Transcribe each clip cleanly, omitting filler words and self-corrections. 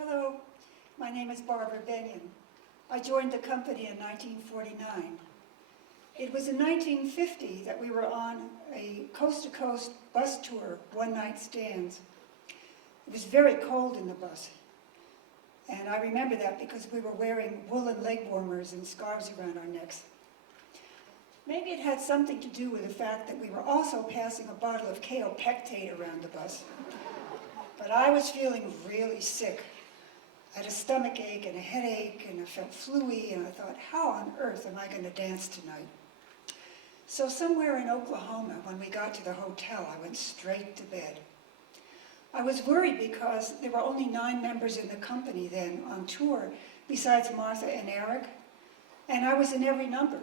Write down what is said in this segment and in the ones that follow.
Hello, my name is Barbara Benyon. I joined the company in 1949. It was in 1950 that we were on a coast-to-coast bus tour, one-night stands. It was very cold in the bus, and I remember that because we were wearing woolen leg warmers and scarves around our necks. Maybe it had something to do with the fact that we were also passing a bottle of kaopectate around the bus. But I was feeling really sick. I had a stomach ache and a headache, and I felt fluey, and I thought, how on earth am I going to dance tonight? So somewhere in Oklahoma, when we got to the hotel, I went straight to bed. I was worried because there were only 9 members in the company then on tour, besides Martha and Eric, and I was in every number.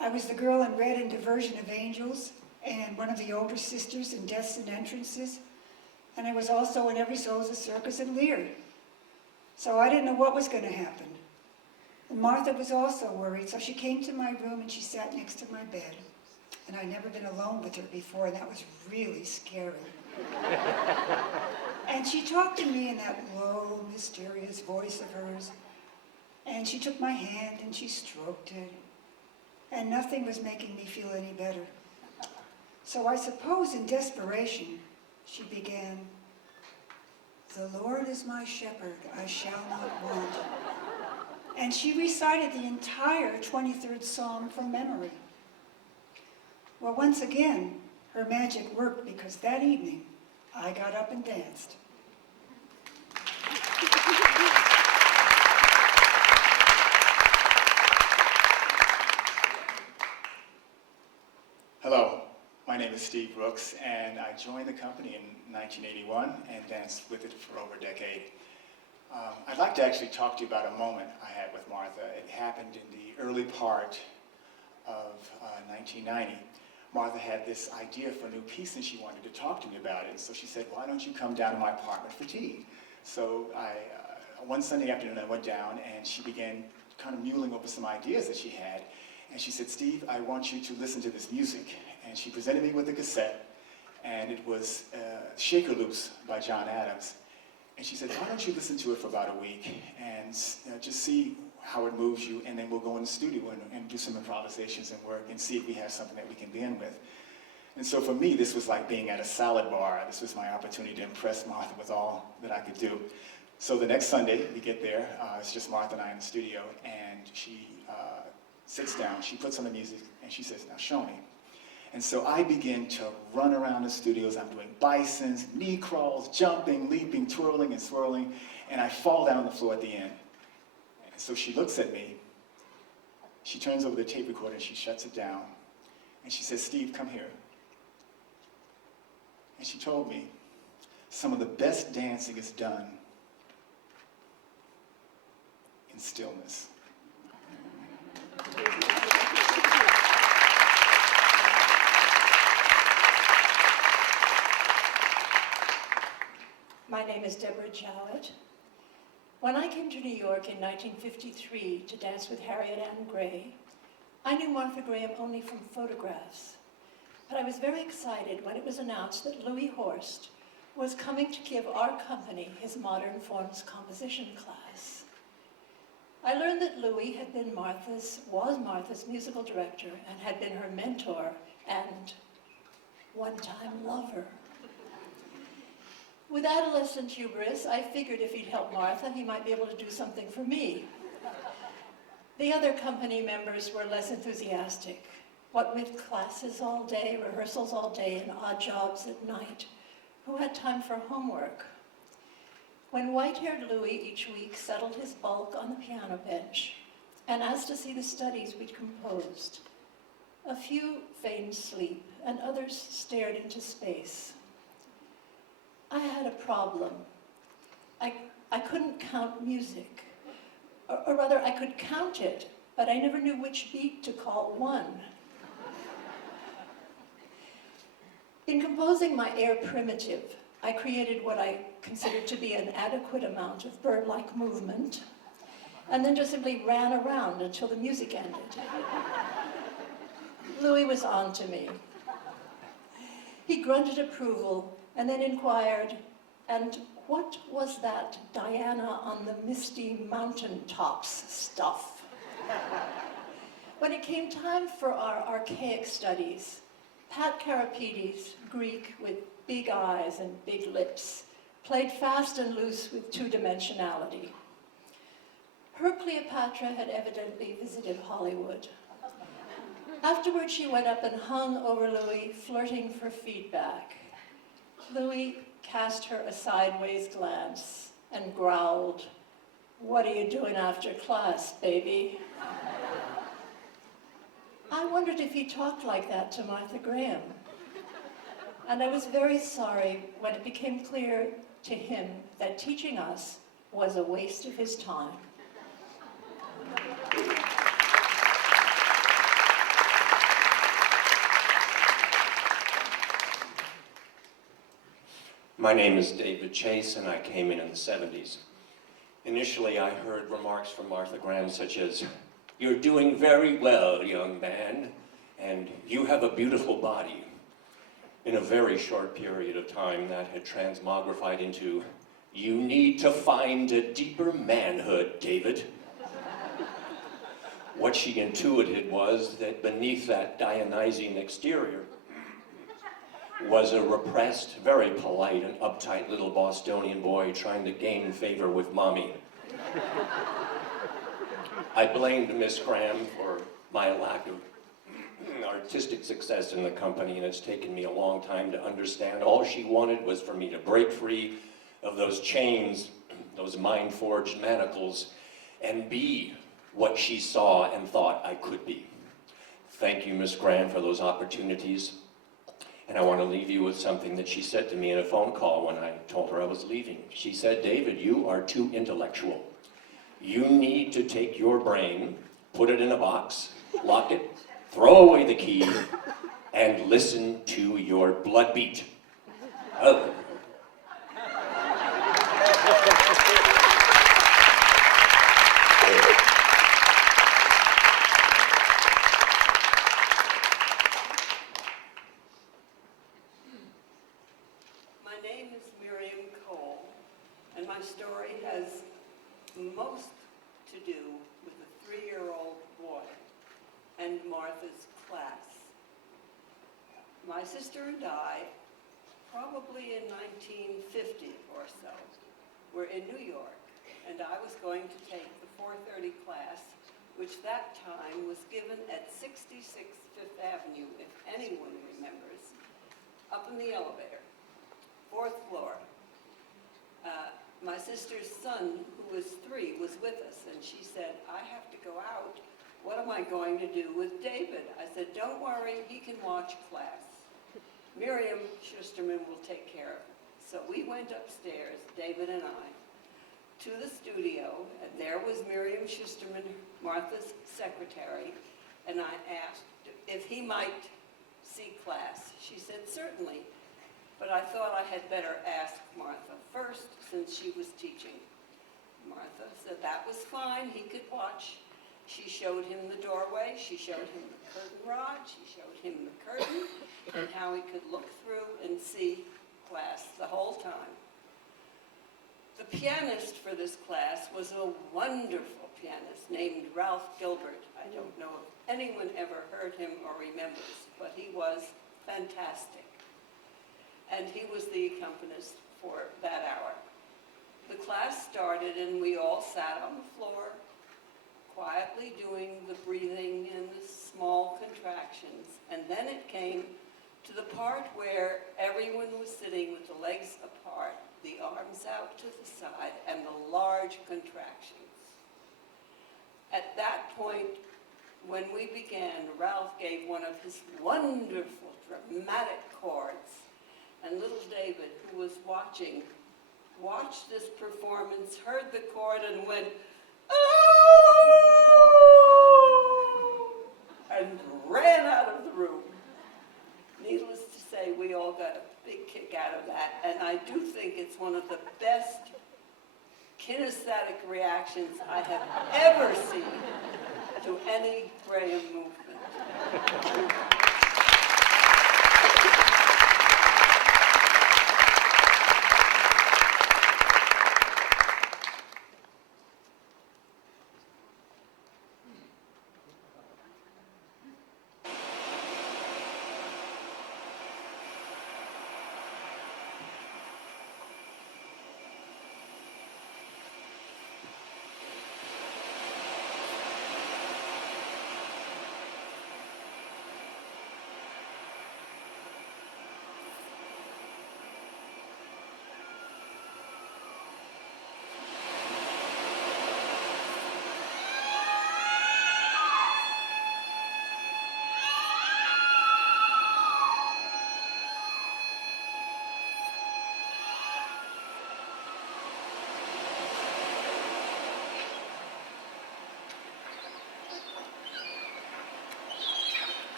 I was the girl in red in Diversion of Angels, and one of the older sisters in Deaths and Entrances, and I was also in Every Soul's a Circus and Lear. So I didn't know what was going to happen. And Martha was also worried, so she came to my room and she sat next to my bed. And I'd never been alone with her before, and that was really scary. And she talked to me in that low, mysterious voice of hers. And she took my hand and she stroked it. And nothing was making me feel any better. So I suppose in desperation, she began, "The Lord is my shepherd, I shall not want." And she recited the entire 23rd Psalm from memory. Well, once again, her magic worked because that evening, I got up and danced. Hello, my name is Steve Brooks, and I joined the company in 1981 and danced with it for over a decade. I'd like to actually talk to you about a moment I had with Martha. It happened in the early part of 1990. Martha had this idea for a new piece and she wanted to talk to me about it. So she said, "Why don't you come down to my apartment for tea?" So one Sunday afternoon I went down and she began kind of mulling over some ideas that she had. And she said, "Steve, I want you to listen to this music." And she presented me with a cassette, and it was Shaker Loops by John Adams. And she said, "Why don't you listen to it for about a week and just see how it moves you, and then we'll go in the studio and do some improvisations and work and see if we have something that we can begin with." And so for me, this was like being at a salad bar. This was my opportunity to impress Martha with all that I could do. So the next Sunday, we get there, it's just Martha and I in the studio, and she sits down, she puts on the music, and she says, "Now show me." And so I begin to run around the studios. I'm doing bisons, knee crawls, jumping, leaping, twirling, and swirling, and I fall down on the floor at the end. And so she looks at me, she turns over the tape recorder, and she shuts it down, and she says, "Steve, come here." And she told me, some of the best dancing is done in stillness. My name is Deborah Jowett. When I came to New York in 1953 to dance with Harriet Ann Gray, I knew Martha Graham only from photographs. But I was very excited when it was announced that Louis Horst was coming to give our company his Modern Forms composition class. I learned that Louis was Martha's musical director and had been her mentor and one-time lover. With adolescent hubris, I figured if he'd help Martha, he might be able to do something for me. The other company members were less enthusiastic. What with classes all day, rehearsals all day, and odd jobs at night, who had time for homework? When white-haired Louis each week settled his bulk on the piano bench and asked to see the studies we'd composed, a few feigned sleep and others stared into space. I had a problem. I couldn't count music. Or rather, I could count it, but I never knew which beat to call one. In composing my air primitive, I created what I considered to be an adequate amount of bird-like movement, and then just simply ran around until the music ended. Louis was on to me. He grunted approval and then inquired, "And what was that Diana on the misty mountaintops stuff? When it came time for our archaic studies, Pat Karapides, Greek with big eyes and big lips, played fast and loose with two-dimensionality. Her Cleopatra had evidently visited Hollywood. Afterwards, she went up and hung over Louis, flirting for feedback. Louis cast her a sideways glance and growled, "What are you doing after class, baby?" I wondered if he talked like that to Martha Graham. And I was very sorry when it became clear to him that teaching us was a waste of his time. My name is David Chase, and I came in the 70s. Initially, I heard remarks from Martha Graham such as, "You're doing very well, young man, and you have a beautiful body." In a very short period of time, that had transmogrified into, "You need to find a deeper manhood, David." What she intuited was that beneath that Dionysian exterior was a repressed, very polite and uptight little Bostonian boy trying to gain favor with mommy. I blamed Miss Graham for my lack of artistic success in the company, and it's taken me a long time to understand all she wanted was for me to break free of those chains, those mind-forged manacles, and be what she saw and thought I could be. Thank you, Miss Graham, for those opportunities. And I want to leave you with something that she said to me in a phone call when I told her I was leaving. She said, "David, you are too intellectual. You need to take your brain, put it in a box, lock it, throw away the key, and listen to your blood beat." Oh. My name is Miriam Cole, and my story has most to do with a 3-year-old boy and Martha's class. My sister and I, probably in 1950 or so, were in New York, and I was going to take the 4:30 class, which that time was given at 66 Fifth Avenue, if anyone remembers, up in the elevator, 4th floor. My sister's son, who was 3, was with us, and she said, "I have to go out. What am I going to do with David?" I said, "Don't worry, he can watch class. Miriam Schusterman will take care of it." So we went upstairs, David and I, to the studio, and there was Miriam Schusterman, Martha's secretary, and I asked if he might see class. She said, "Certainly." But I thought I had better ask Martha first, since she was teaching. Martha said that was fine, he could watch. She showed him the doorway, she showed him the curtain rod, she showed him the curtain, and how he could look through and see class the whole time. The pianist for this class was a wonderful pianist named Ralph Gilbert. I don't know if anyone ever heard him or remembers, but he was fantastic. And he was the accompanist for that hour. The class started and we all sat on the floor, quietly doing the breathing and the small contractions. And then it came to the part where everyone was sitting with the legs apart, the arms out to the side, and the large contractions. At that point, when we began, Ralph gave one of his wonderful dramatic chords. And little David, who was watching, watched this performance, heard the chord, and went, "Oh!" and ran out of the room. Needless to say, we all got a big kick out of that, and I do think it's one of the best kinesthetic reactions I have ever seen to any Graham movement.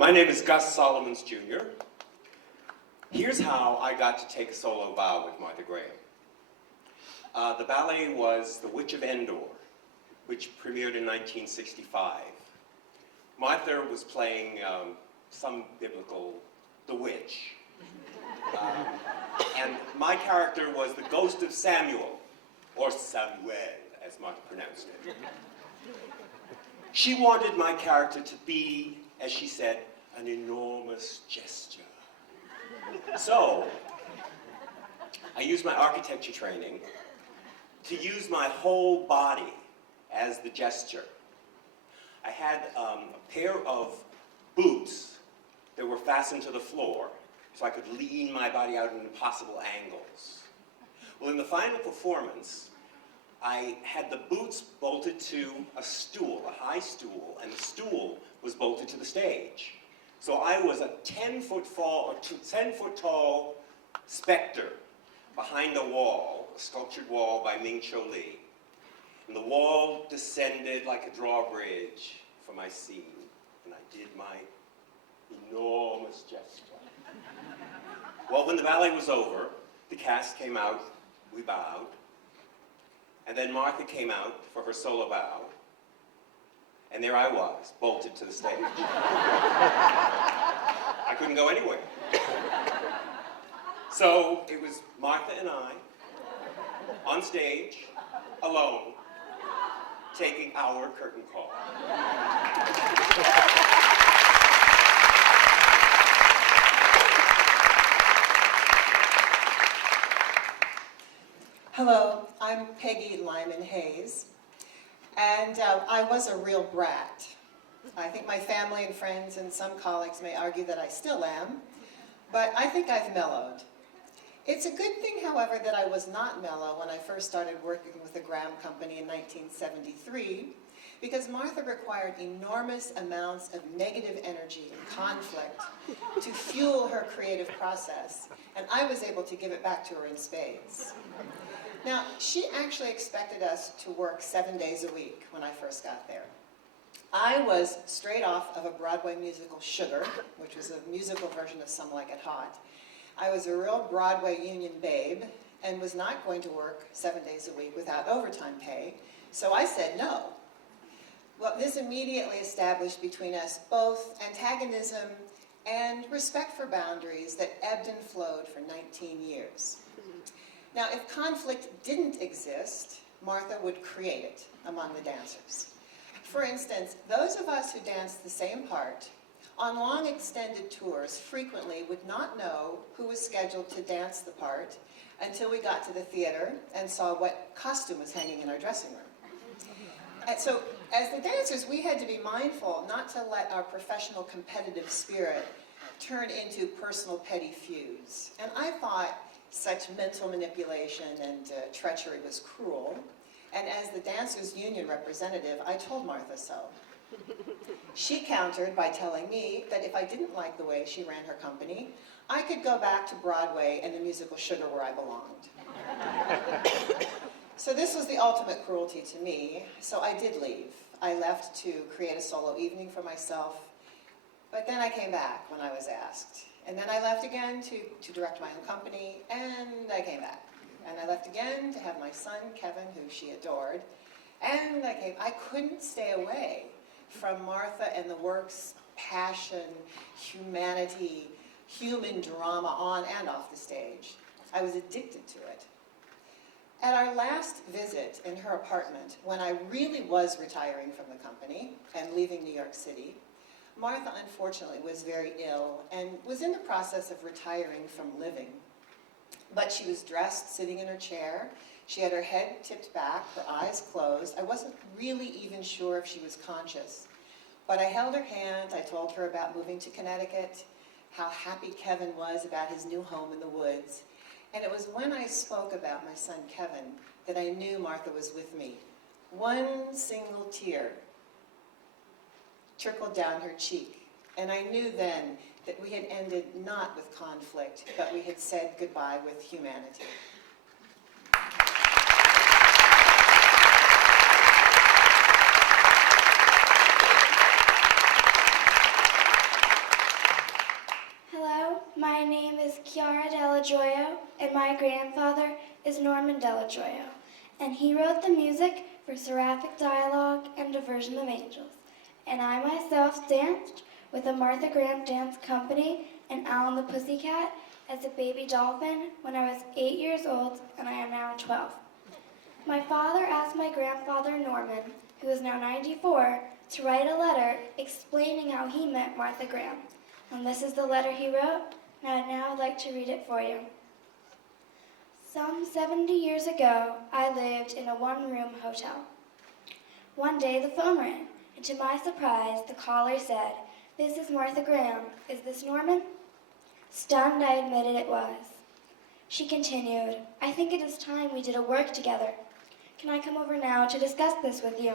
My name is Gus Solomons Jr. Here's how I got to take a solo bow with Martha Graham. The ballet was The Witch of Endor, which premiered in 1965. Martha was playing some biblical, the witch. And my character was the ghost of Samuel, or Samuel, as Martha pronounced it. She wanted my character to be, as she said, an enormous gesture. So, I used my architecture training to use my whole body as the gesture. I had a pair of boots that were fastened to the floor so I could lean my body out in impossible angles. Well, in the final performance, I had the boots bolted to a stool, a high stool, and the stool was bolted to the stage. So I was a 10-foot tall specter behind a wall, a sculptured wall by Ming Cho Lee. And the wall descended like a drawbridge for my scene, and I did my enormous gesture. Well, when the ballet was over, the cast came out, we bowed, and then Martha came out for her solo bow, and there I was, bolted to the stage. I couldn't go anywhere. So it was Martha and I, on stage, alone, taking our curtain call. Hello, I'm Peggy Lyman Hayes, and I was a real brat. I think my family and friends and some colleagues may argue that I still am, but I think I've mellowed. It's a good thing, however, that I was not mellow when I first started working with the Graham Company in 1973, because Martha required enormous amounts of negative energy and conflict to fuel her creative process, and I was able to give it back to her in spades. Now, she actually expected us to work 7 days a week when I first got there. I was straight off of a Broadway musical, Sugar, which was a musical version of Some Like It Hot. I was a real Broadway union babe and was not going to work 7 days a week without overtime pay, so I said no. Well, this immediately established between us both antagonism and respect for boundaries that ebbed and flowed for 19 years. Now, if conflict didn't exist, Martha would create it among the dancers. For instance, those of us who danced the same part on long extended tours frequently would not know who was scheduled to dance the part until we got to the theater and saw what costume was hanging in our dressing room. And so, as the dancers, we had to be mindful not to let our professional competitive spirit turn into personal petty feuds. And I thought such mental manipulation and treachery was cruel. And as the dancers' union representative, I told Martha so. She countered by telling me that if I didn't like the way she ran her company, I could go back to Broadway and the musical Sugar where I belonged. So this was the ultimate cruelty to me, so I did leave. I left to create a solo evening for myself, but then I came back when I was asked. And then I left again to direct my own company, and I came back. And I left again to have my son, Kevin, who she adored, and I couldn't stay away from Martha and the work's passion, humanity, human drama on and off the stage. I was addicted to it. At our last visit in her apartment, when I really was retiring from the company and leaving New York City, Martha unfortunately was very ill and was in the process of retiring from living. But she was dressed, sitting in her chair. She had her head tipped back, her eyes closed. I wasn't really even sure if she was conscious. But I held her hand. I told her about moving to Connecticut, how happy Kevin was about his new home in the woods. And it was when I spoke about my son Kevin that I knew Martha was with me. One single tear trickled down her cheek. And I knew then that we had ended not with conflict, but we had said goodbye with humanity. Chiara Della Gioia, and my grandfather is Norman Della Gioia, and he wrote the music for Seraphic Dialogue and Diversion of Angels. And I myself danced with the Martha Graham Dance Company and Alan the Pussycat as a baby dolphin when I was 8 years old, and I am now 12. My father asked my grandfather Norman, who is now 94, to write a letter explaining how he met Martha Graham. And this is the letter he wrote, and I'd like to read it for you. Some 70 years ago, I lived in a one-room hotel. One day the phone rang, and to my surprise, the caller said, "This is Martha Graham. Is this Norman?" Stunned, I admitted it was. She continued, "I think it is time we did a work together. Can I come over now to discuss this with you?"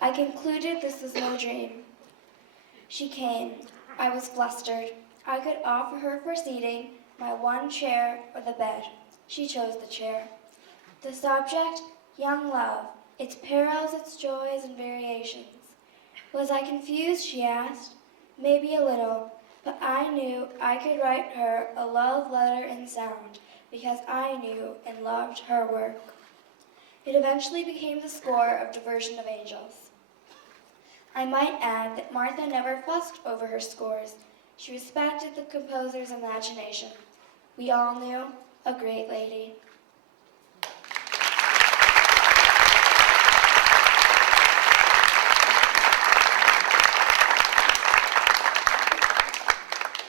I concluded this was no dream. She came. I was flustered. I could offer her for seating my one chair or the bed. She chose the chair. The subject, young love, its perils, its joys, and variations. Was I confused, she asked. Maybe a little, but I knew I could write her a love letter in sound because I knew and loved her work. It eventually became the score of Diversion of Angels. I might add that Martha never fussed over her scores. She respected the composer's imagination. We all knew a great lady.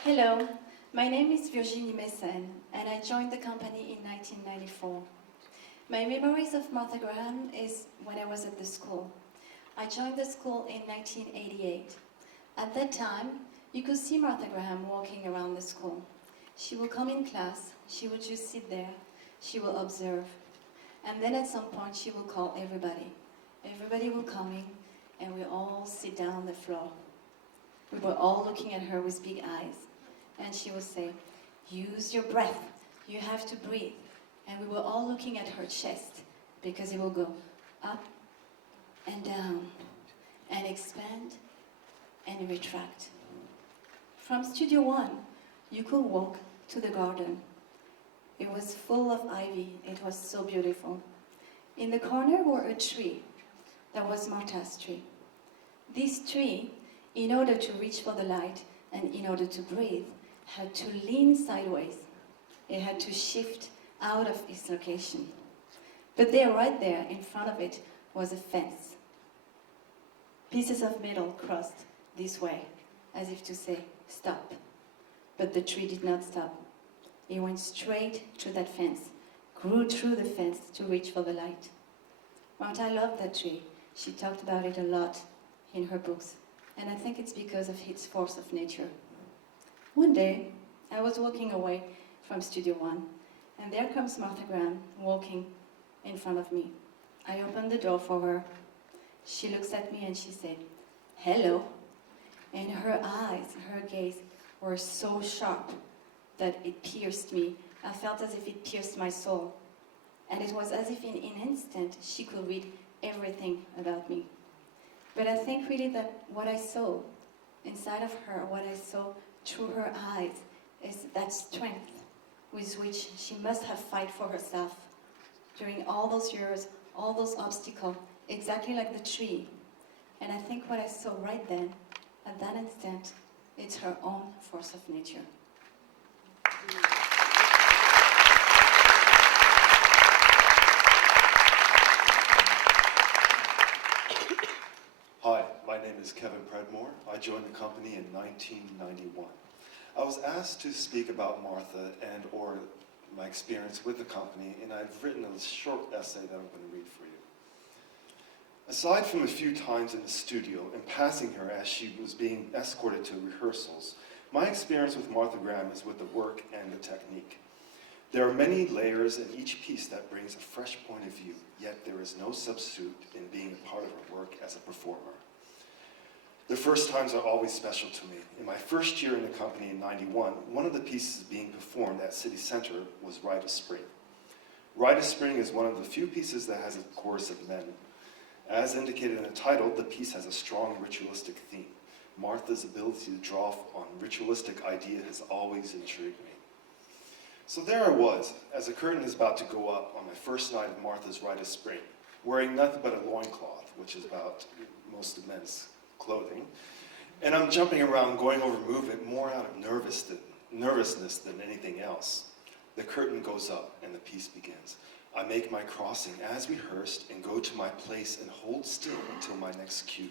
Hello, my name is Virginie Messen, and I joined the company in 1994. My memories of Martha Graham is when I was at the school. I joined the school in 1988. At that time, you could see Martha Graham walking around the school. She will come in class, she would just sit there, she will observe, and then at some point she will call everybody. Everybody will come in, and we all sit down on the floor. We were all looking at her with big eyes, and she would say, "Use your breath, you have to breathe." And we were all looking at her chest, because it will go up and down, and expand and retract. From Studio One, you could walk to the garden. It was full of ivy, it was so beautiful. In the corner were a tree, that was Martha's tree. This tree, in order to reach for the light and in order to breathe, had to lean sideways. It had to shift out of its location. But there, right there, in front of it, was a fence. Pieces of metal crossed this way, as if to say, "Stop." But the tree did not stop. It went straight through that fence, grew through the fence to reach for the light. Martha loved that tree. She talked about it a lot in her books, and I think it's because of its force of nature. One day, I was walking away from Studio One, and there comes Martha Graham walking in front of me. I opened the door for her. She looks at me and she said, "Hello." And her eyes, her gaze were so sharp that it pierced me. I felt as if it pierced my soul. And it was as if in an instant she could read everything about me. But I think really that what I saw inside of her, what I saw through her eyes, is that strength with which she must have fight for herself during all those years, all those obstacles, exactly like the tree. And I think what I saw right then, at that instant, it's her own force of nature. Hi, my name is Kevin Predmore. I joined the company in 1991. I was asked to speak about Martha and or my experience with the company, and I've written a short essay that I'm going to read for you. Aside from a few times in the studio and passing her as she was being escorted to rehearsals, my experience with Martha Graham is with the work and the technique. There are many layers in each piece that brings a fresh point of view, yet there is no substitute in being a part of her work as a performer. The first times are always special to me. In my first year in the company in '91, one of the pieces being performed at City Center was Rite of Spring. Rite of Spring is one of the few pieces that has a chorus of men. As indicated in the title, the piece has a strong ritualistic theme. Martha's ability to draw on ritualistic idea has always intrigued me. So there I was, as the curtain is about to go up on my first night of Martha's Rite of Spring, wearing nothing but a loincloth, which is about most of men's clothing. And I'm jumping around, going over movement more out of nervousness than anything else. The curtain goes up and the piece begins. I make my crossing as rehearsed and go to my place and hold still until my next cue.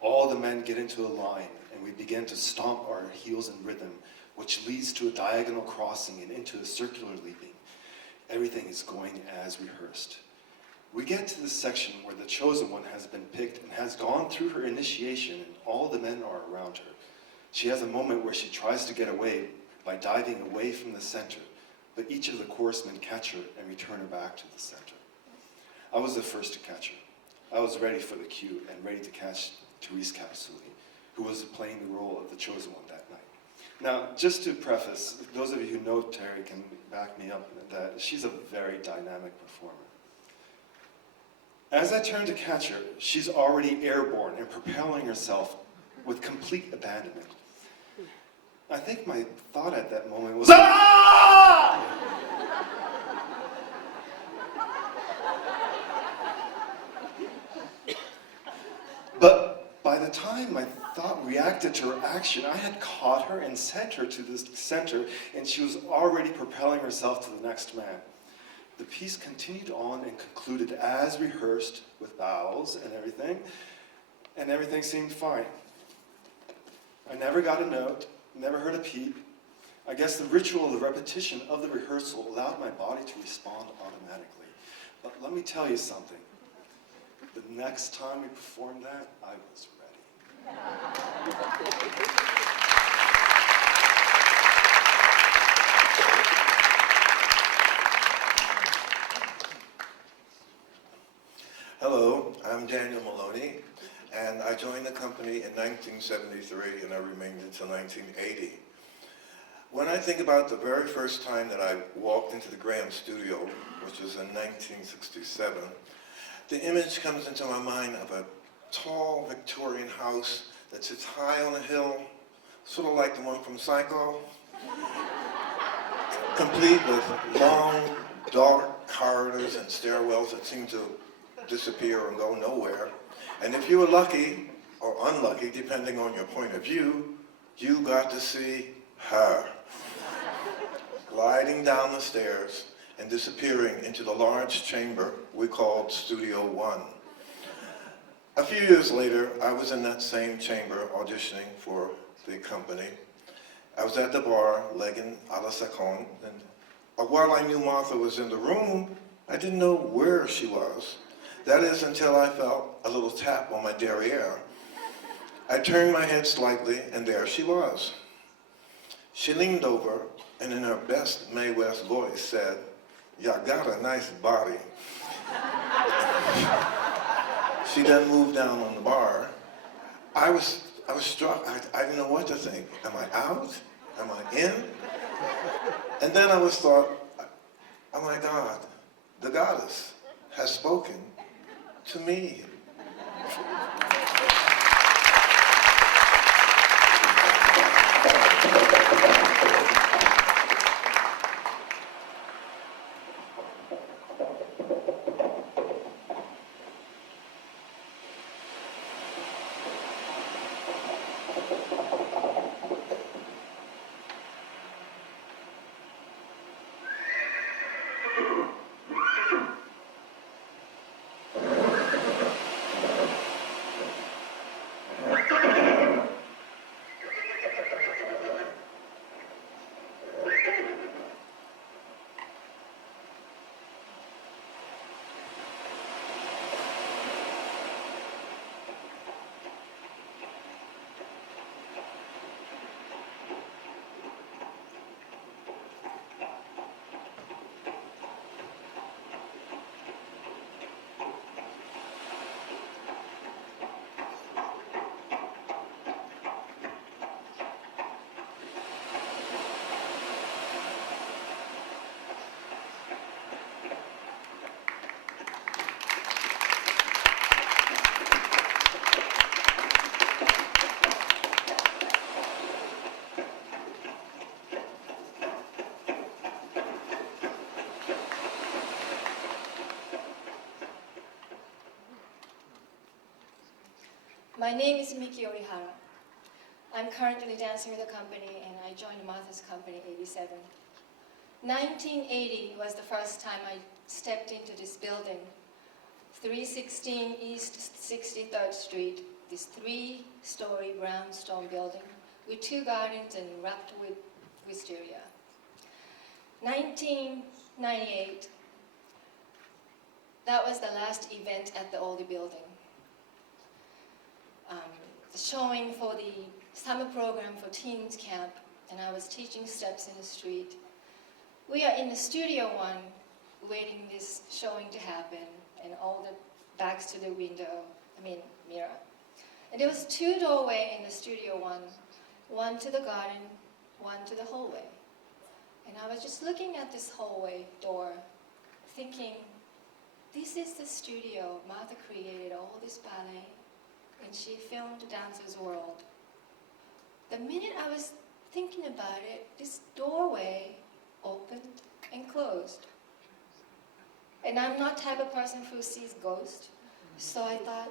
All the men get into a line and we begin to stomp our heels in rhythm, which leads to a diagonal crossing and into a circular leaping. Everything is going as rehearsed. We get to the section where the chosen one has been picked and has gone through her initiation and all the men are around her. She has a moment where she tries to get away by diving away from the center, but each of the chorus men catch her and return her back to the center. I was the first to catch her. I was ready for the cue and ready to catch Therese Capsuli, who was playing the role of the chosen one that night. Now, just to preface, those of you who know Terry can back me up that she's a very dynamic performer. As I turn to catch her, she's already airborne and propelling herself with complete abandonment. I think my thought at that moment was, "Ah!" But by the time my thought reacted to her action, I had caught her and sent her to the center, and she was already propelling herself to the next man. The piece continued on and concluded as rehearsed with bows and everything seemed fine. I never got a note, never heard a peep. I guess the ritual of the repetition of the rehearsal allowed my body to respond automatically. But let me tell you something. The next time we performed that, I was ready. Hello, I'm Daniel Maloney, and I joined the company in 1973, and I remained until 1980. When I think about the very first time that I walked into the Graham studio, which was in 1967, the image comes into my mind of a tall Victorian house that sits high on a hill, sort of like the one from Psycho, complete with long, dark corridors and stairwells that seem to disappear and go nowhere. And if you were lucky, or unlucky, depending on your point of view, you got to see her gliding down the stairs and disappearing into the large chamber we called Studio One. A few years later, I was in that same chamber auditioning for the company. I was at the bar, legging a la Sacon, and while I knew Martha was in the room, I didn't know where she was. That is until I felt a little tap on my derriere. I turned my head slightly, and there she was. She leaned over, and in her best Mae West voice said, "Ya got a nice body." She then moved down on the bar. I was struck. I didn't know what to think. Am I out? Am I in? And then I was thought, oh my God, the goddess has spoken to me. My name is Miki Orihara. I'm currently dancing with the company, and I joined Martha's company in '87. 1980 was the first time I stepped into this building, 316 East 63rd Street, this 3-story brownstone building with 2 gardens and wrapped with wisteria. 1998, that was the last event at the oldie building. The showing for the summer program for teens camp, and I was teaching steps in the street. We are in the Studio 1 waiting this showing to happen, and all the backs to the mirror. And there was 2 doorways in the Studio 1, one to the garden, one to the hallway. And I was just looking at this hallway door, thinking, this is the studio. Martha created all this ballet, and she filmed Dancer's World. The minute I was thinking about it, this doorway opened and closed. And I'm not the type of person who sees ghosts, so I thought,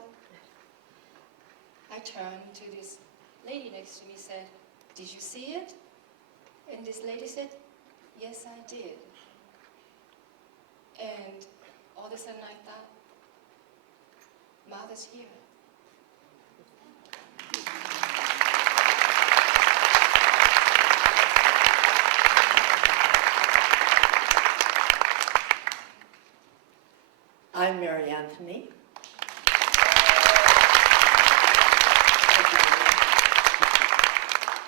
I turned to this lady next to me, said, "Did you see it?" And this lady said, "Yes, I did." And all of a sudden I thought, Martha's here. I'm Mary Anthony.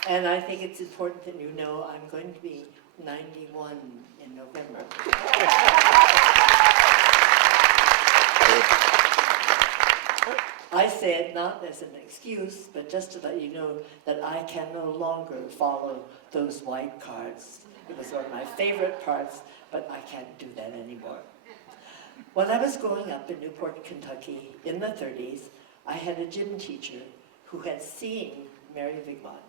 And I think it's important that you know I'm going to be 91 in November. I say it not as an excuse, but just to let you know that I can no longer follow those white cards. It was one of my favorite parts, but I can't do that anymore. When I was growing up in Newport, Kentucky, in the 30s, I had a gym teacher who had seen Mary Vigmont,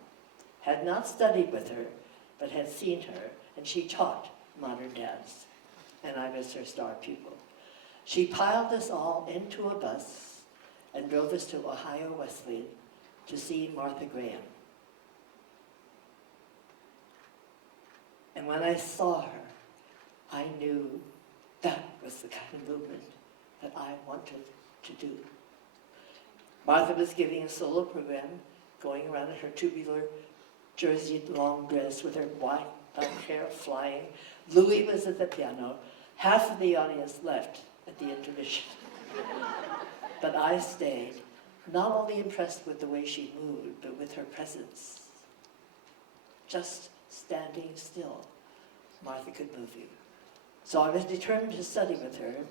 had not studied with her, but had seen her, and she taught modern dance, and I was her star pupil. She piled us all into a bus and drove us to Ohio Wesleyan to see Martha Graham. And when I saw her, I knew that was the kind of movement that I wanted to do. Martha was giving a solo program, going around in her tubular jersey long dress with her white hair flying. Louis was at the piano. Half of the audience left at the intermission. But I stayed, not only impressed with the way she moved, but with her presence. Just standing still, Martha could move you. So I was determined to study with her,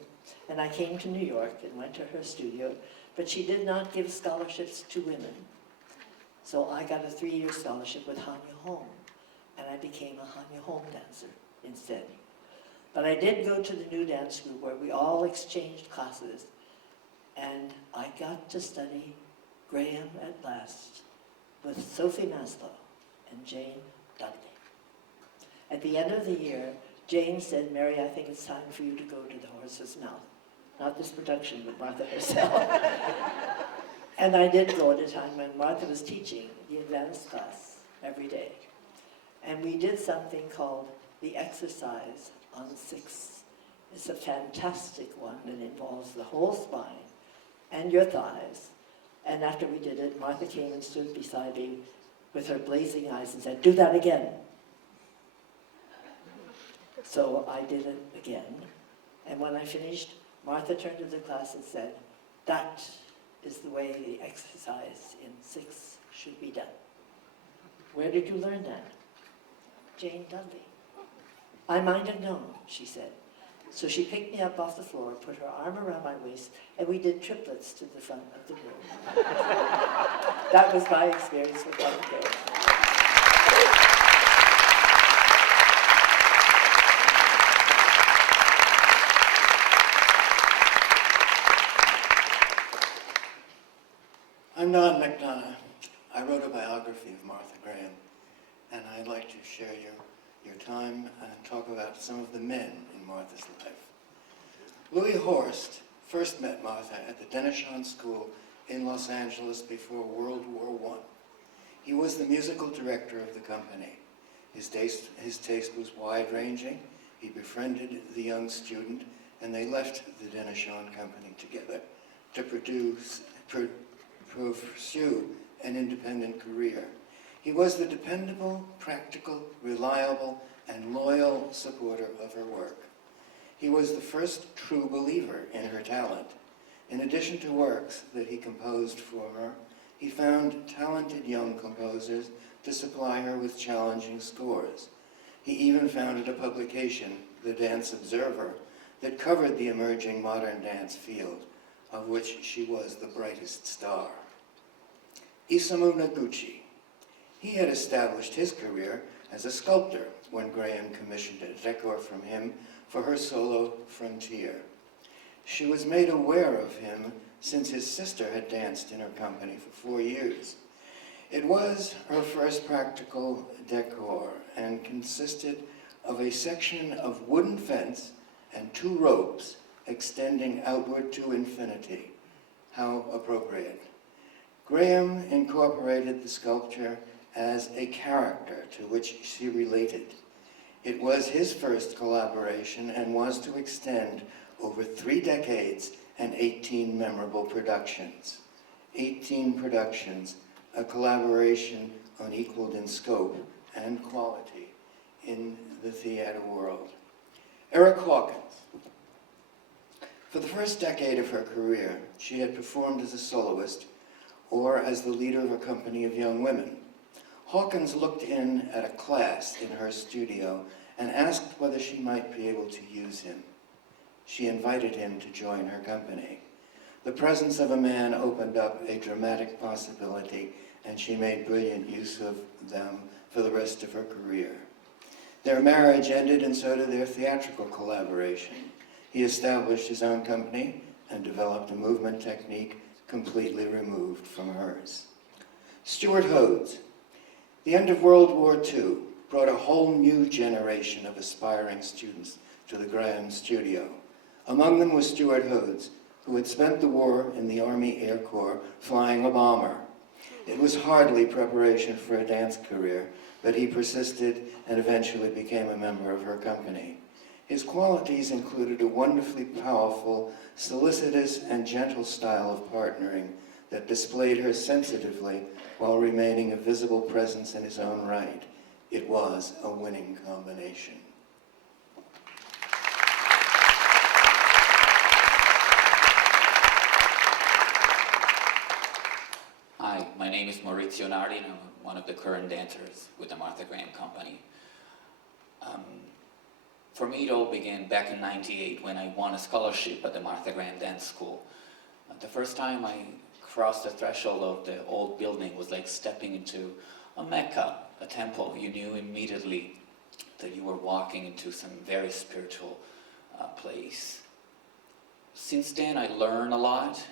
and I came to New York and went to her studio, but she did not give scholarships to women. So I got a 3-year scholarship with Hanya Holm, and I became a Hanya Holm dancer instead. But I did go to the new dance group where we all exchanged classes, and I got to study Graham at last with Sophie Maslow and Jane Dudley. At the end of the year, Jane said, "Mary, I think it's time for you to go to the Horse's Mouth." Not this production, but Martha herself. And I did go at a time when Martha was teaching the advanced class every day. And we did something called the exercise on 6. It's a fantastic one that involves the whole spine and your thighs. And after we did it, Martha came and stood beside me with her blazing eyes and said, "Do that again." So I did it again. And when I finished, Martha turned to the class and said, "That is the way the exercise in 6 should be done." "Where did you learn that?" "Jane Dudley." "I might have known," she said. So she picked me up off the floor, put her arm around my waist, and we did triplets to the front of the room. That was my experience with Martha Graham. I'm Don McDonough. I wrote a biography of Martha Graham, and I'd like to share your time and talk about some of the men in Martha's life. Louis Horst first met Martha at the Denishon School in Los Angeles before World War I. He was the musical director of the company. His taste was wide-ranging. He befriended the young student, and they left the Denishon Company together to pursue an independent career. He was the dependable, practical, reliable, and loyal supporter of her work. He was the first true believer in her talent. In addition to works that he composed for her, he found talented young composers to supply her with challenging scores. He even founded a publication, The Dance Observer, that covered the emerging modern dance field, of which she was the brightest star. Isamu Noguchi. He had established his career as a sculptor when Graham commissioned a decor from him for her solo Frontier. She was made aware of him since his sister had danced in her company for 4 years. It was her first practical decor and consisted of a section of wooden fence and 2 ropes extending outward to infinity. How appropriate. Graham incorporated the sculpture as a character to which she related. It was his first collaboration and was to extend over 3 decades and 18 memorable productions. 18 productions, a collaboration unequaled in scope and quality in the theater world. Eric Hawkins. For the first decade of her career, she had performed as a soloist or as the leader of a company of young women. Hawkins looked in at a class in her studio and asked whether she might be able to use him. She invited him to join her company. The presence of a man opened up a dramatic possibility, and she made brilliant use of them for the rest of her career. Their marriage ended, and so did their theatrical collaboration. He established his own company and developed a movement technique completely removed from hers. Stuart Hodes. The end of World War II brought a whole new generation of aspiring students to the Graham studio. Among them was Stuart Hodes, who had spent the war in the Army Air Corps flying a bomber. It was hardly preparation for a dance career, but he persisted and eventually became a member of her company. His qualities included a wonderfully powerful, solicitous, and gentle style of partnering that displayed her sensitively while remaining a visible presence in his own right. It was a winning combination. Hi, my name is Maurizio Nardi, and I'm one of the current dancers with the Martha Graham Company. For me, it all began back in '98 when I won a scholarship at the Martha Graham Dance School. The first time I crossed the threshold of the old building was like stepping into a Mecca, a temple. You knew immediately that you were walking into some very spiritual place. Since then, I learned a lot,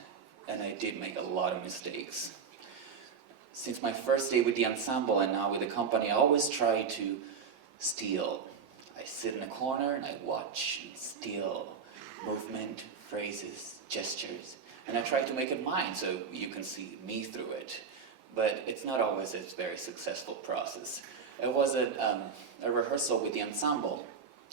and I did make a lot of mistakes. Since my first day with the ensemble and now with the company, I always try to steal. I sit in a corner and I watch and steal movement, phrases, gestures, and I try to make it mine so you can see me through it. But it's not always a very successful process. It was a rehearsal with the ensemble.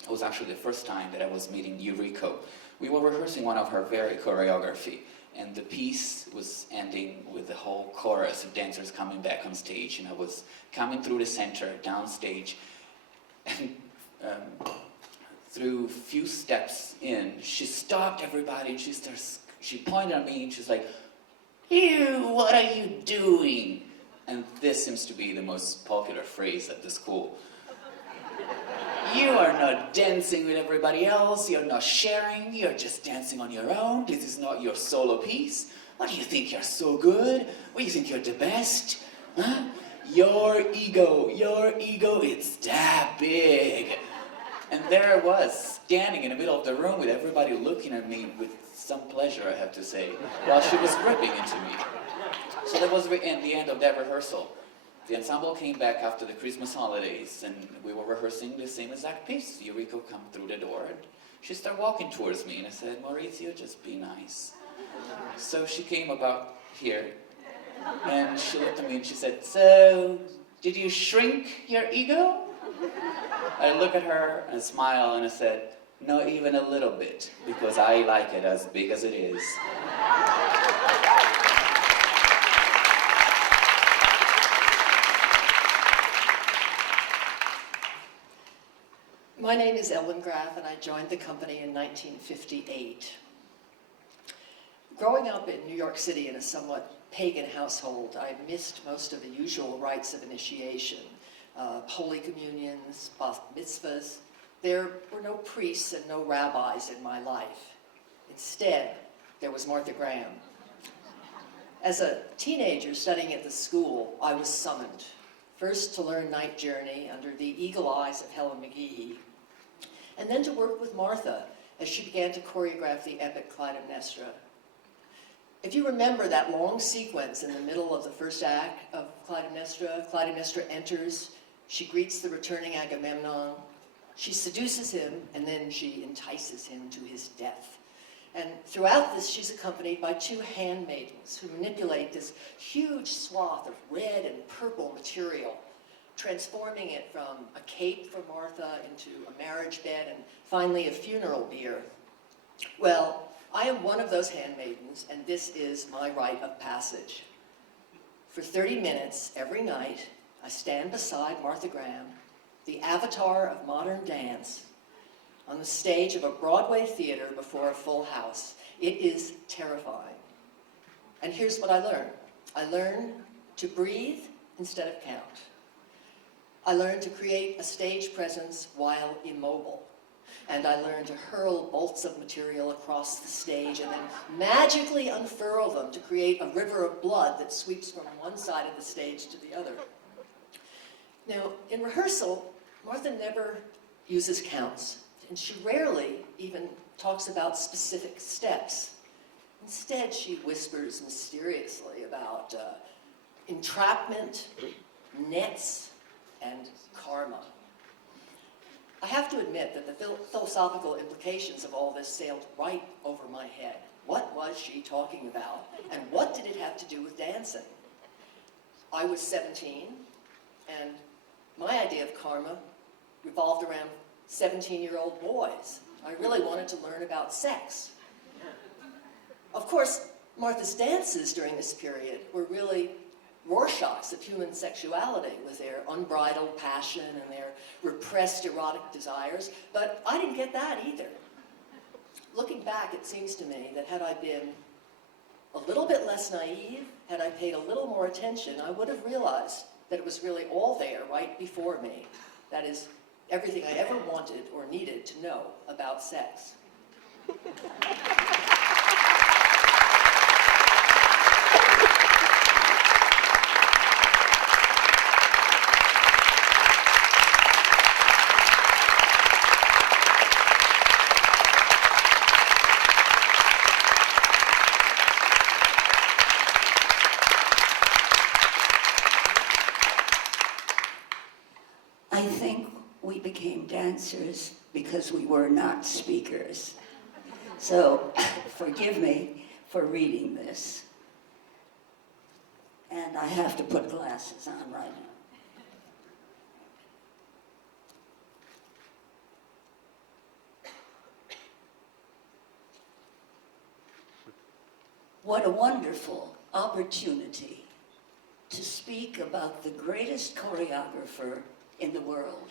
It was actually the first time that I was meeting Yuriko. We were rehearsing one of her very choreography, and the piece was ending with the whole chorus of dancers coming back on stage, and I was coming through the center, downstage, and through a few steps in, she stopped everybody, and she pointed at me, and she's like, "You, what are you doing?" And this seems to be the most popular phrase at the school. You are not dancing with everybody else, you're not sharing, you're just dancing on your own, this is not your solo piece. What do you think, you're so good? What do you think, you're the best? Huh? Your ego, it's that big. And there I was, standing in the middle of the room with everybody looking at me with some pleasure, I have to say, while she was ripping into me. So that was the end of that rehearsal. The ensemble came back after the Christmas holidays, and we were rehearsing the same exact piece. Yuriko came through the door, and she started walking towards me, and I said, "Maurizio, just be nice." So she came about here. And she looked at me and she said, so, did you shrink your ego? I look at her and smile and I said, not even a little bit, because I like it as big as it is. My name is Ellen Graff, and I joined the company in 1958. Growing up in New York City in a somewhat pagan household, I missed most of the usual rites of initiation, holy communions, bat mitzvahs. There were no priests and no rabbis in my life. Instead, there was Martha Graham. As a teenager studying at the school, I was summoned, first to learn Night Journey under the eagle eyes of Helen McGee, and then to work with Martha as she began to choreograph the epic Clytemnestra. If you remember that long sequence in the middle of the first act of Clytemnestra, Clytemnestra enters, she greets the returning Agamemnon, she seduces him, and then she entices him to his death. And throughout this, she's accompanied by two handmaidens who manipulate this huge swath of red and purple material, transforming it from a cape for Martha into a marriage bed and finally a funeral bier. Well, I am one of those handmaidens, and this is my rite of passage. For 30 minutes every night, I stand beside Martha Graham, the avatar of modern dance, on the stage of a Broadway theater before a full house. It is terrifying. And here's what I learned. I learned to breathe instead of count. I learned to create a stage presence while immobile. And I learned to hurl bolts of material across the stage and then magically unfurl them to create a river of blood that sweeps from one side of the stage to the other. Now, in rehearsal, Martha never uses counts, and she rarely even talks about specific steps. Instead, she whispers mysteriously about entrapment, nets, and karma. I have to admit that the philosophical implications of all this sailed right over my head. What was she talking about? And what did it have to do with dancing? I was 17, and my idea of karma revolved around 17-year-old boys. I really wanted to learn about sex. Of course, Martha's dances during this period were really Rorschachs of human sexuality, with their unbridled passion and their repressed erotic desires, but I didn't get that either. Looking back, it seems to me that had I been a little bit less naive, had I paid a little more attention, I would have realized that it was really all there right before me. That is, everything I ever wanted or needed to know about sex. I think we became dancers because we were not speakers. So forgive me for reading this. And I have to put glasses on right now. What a wonderful opportunity to speak about the greatest choreographer in the world.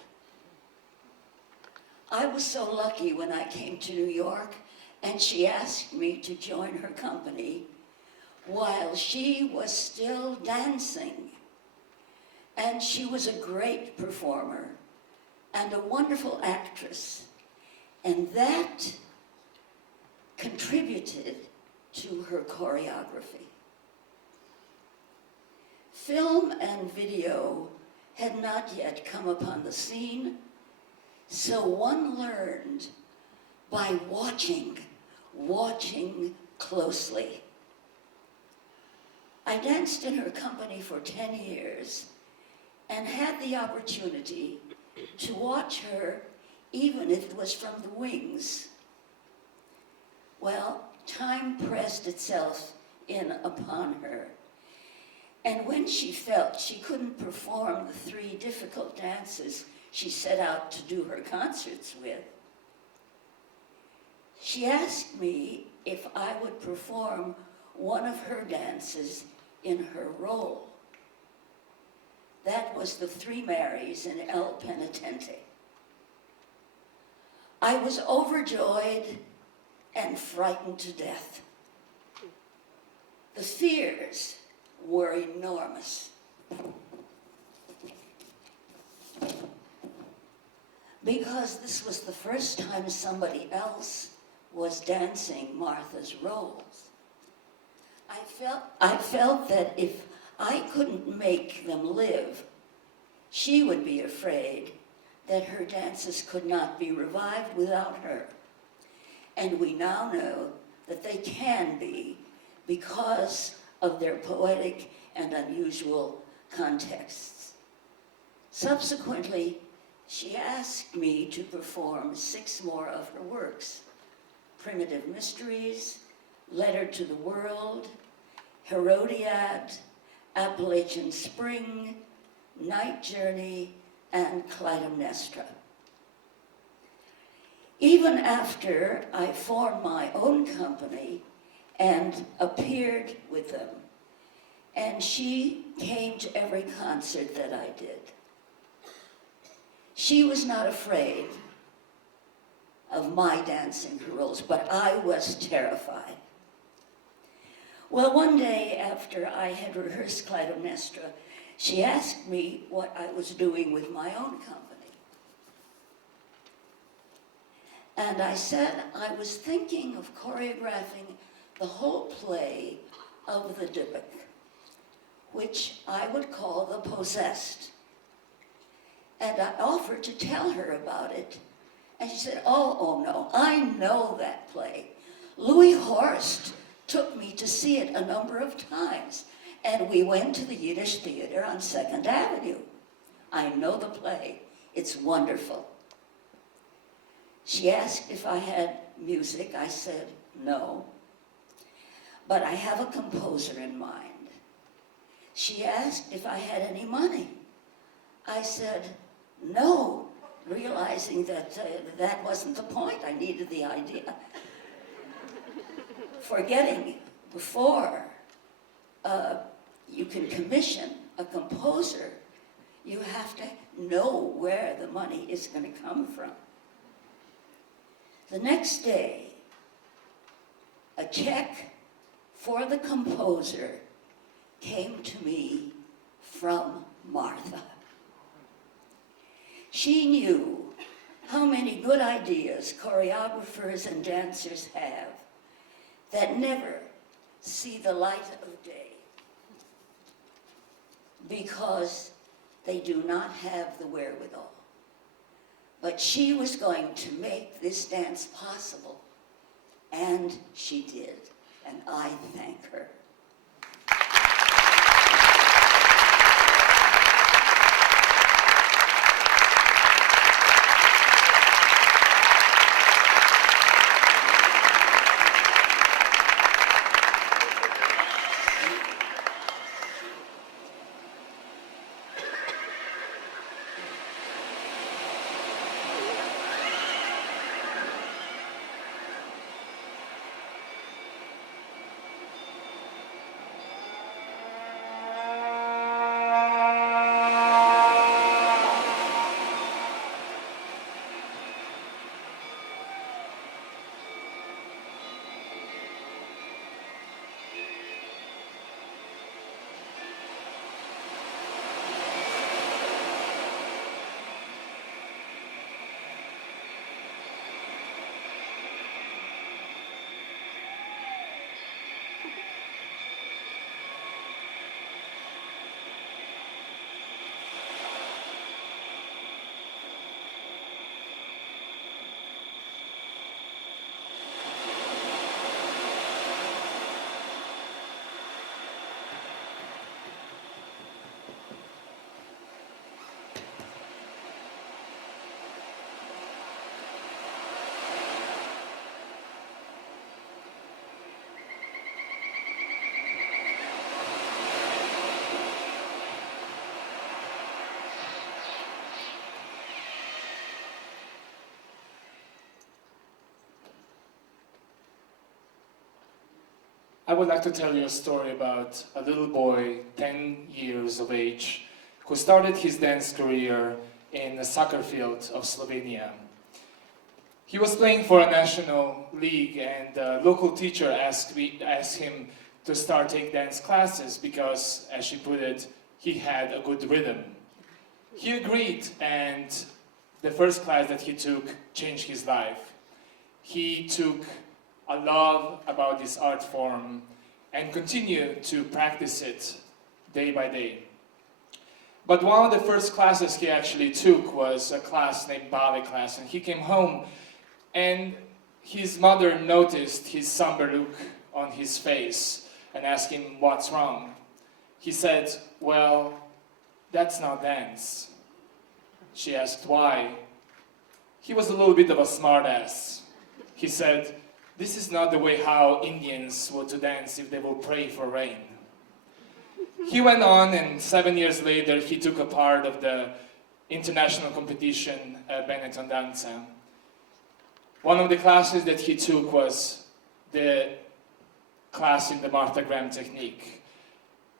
I was so lucky when I came to New York and she asked me to join her company while she was still dancing. And she was a great performer and a wonderful actress. And that contributed to her choreography. Film and video had not yet come upon the scene, so one learned by watching closely. I danced in her company for 10 years and had the opportunity to watch her even if it was from the wings. Well, time pressed itself in upon her. And when she felt she couldn't perform the 3 difficult dances she set out to do her concerts with, she asked me if I would perform one of her dances in her role. That was the 3 Marys in El Penitente. I was overjoyed and frightened to death. The fears were enormous. Because this was the first time somebody else was dancing Martha's roles. I felt that if I couldn't make them live, she would be afraid that her dances could not be revived without her. And we now know that they can be because of their poetic and unusual contexts. Subsequently, she asked me to perform 6 more of her works: Primitive Mysteries, Letter to the World, Herodiad, Appalachian Spring, Night Journey, and Clytemnestra. Even after I formed my own company and appeared with them, and she came to every concert that I did, she was not afraid of my dancing her roles, but I was terrified. Well, one day after I had rehearsed Clytemnestra, she asked me what I was doing with my own company. And I said I was thinking of choreographing the whole play of the Dybbuk, which I would call The Possessed. And I offered to tell her about it. And she said, oh no, I know that play. Louis Horst took me to see it a number of times. And we went to the Yiddish Theater on 2nd Avenue. I know the play. It's wonderful. She asked if I had music. I said, no. But I have a composer in mind. She asked if I had any money. I said, no, realizing that that wasn't the point. I needed the idea. Forgetting before you can commission a composer, you have to know where the money is going to come from. The next day, a check for the composer came to me from Martha. She knew how many good ideas choreographers and dancers have that never see the light of day because they do not have the wherewithal. But she was going to make this dance possible, and she did, and I thank her. I would like to tell you a story about a little boy, 10 years of age, who started his dance career in the soccer field of Slovenia. He was playing for a national league, and a local teacher asked him to start take dance classes because, as she put it, he had a good rhythm. He agreed, and the first class that he took changed his life. He took a love about this art form and continued to practice it day by day. But one of the first classes he actually took was a class named ballet class, and he came home and his mother noticed his somber look on his face and asked him what's wrong. He said, "Well, that's not dance." She asked why. He was a little bit of a smartass. He said, "This is not the way how Indians would to dance if they will pray for rain." He went on, and 7 years later he took a part of the international competition Benetton Danza. One of the classes that he took was the class in the Martha Graham technique.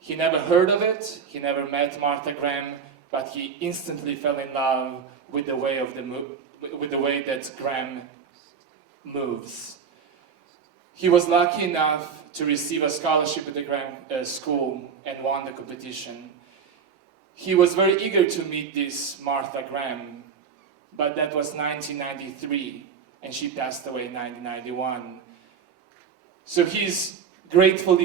He never heard of it, he never met Martha Graham, but he instantly fell in love with the way that Graham moves. He was lucky enough to receive a scholarship at the Graham School and won the competition. He was very eager to meet this Martha Graham, but that was 1993, and she passed away in 1991. So he's grateful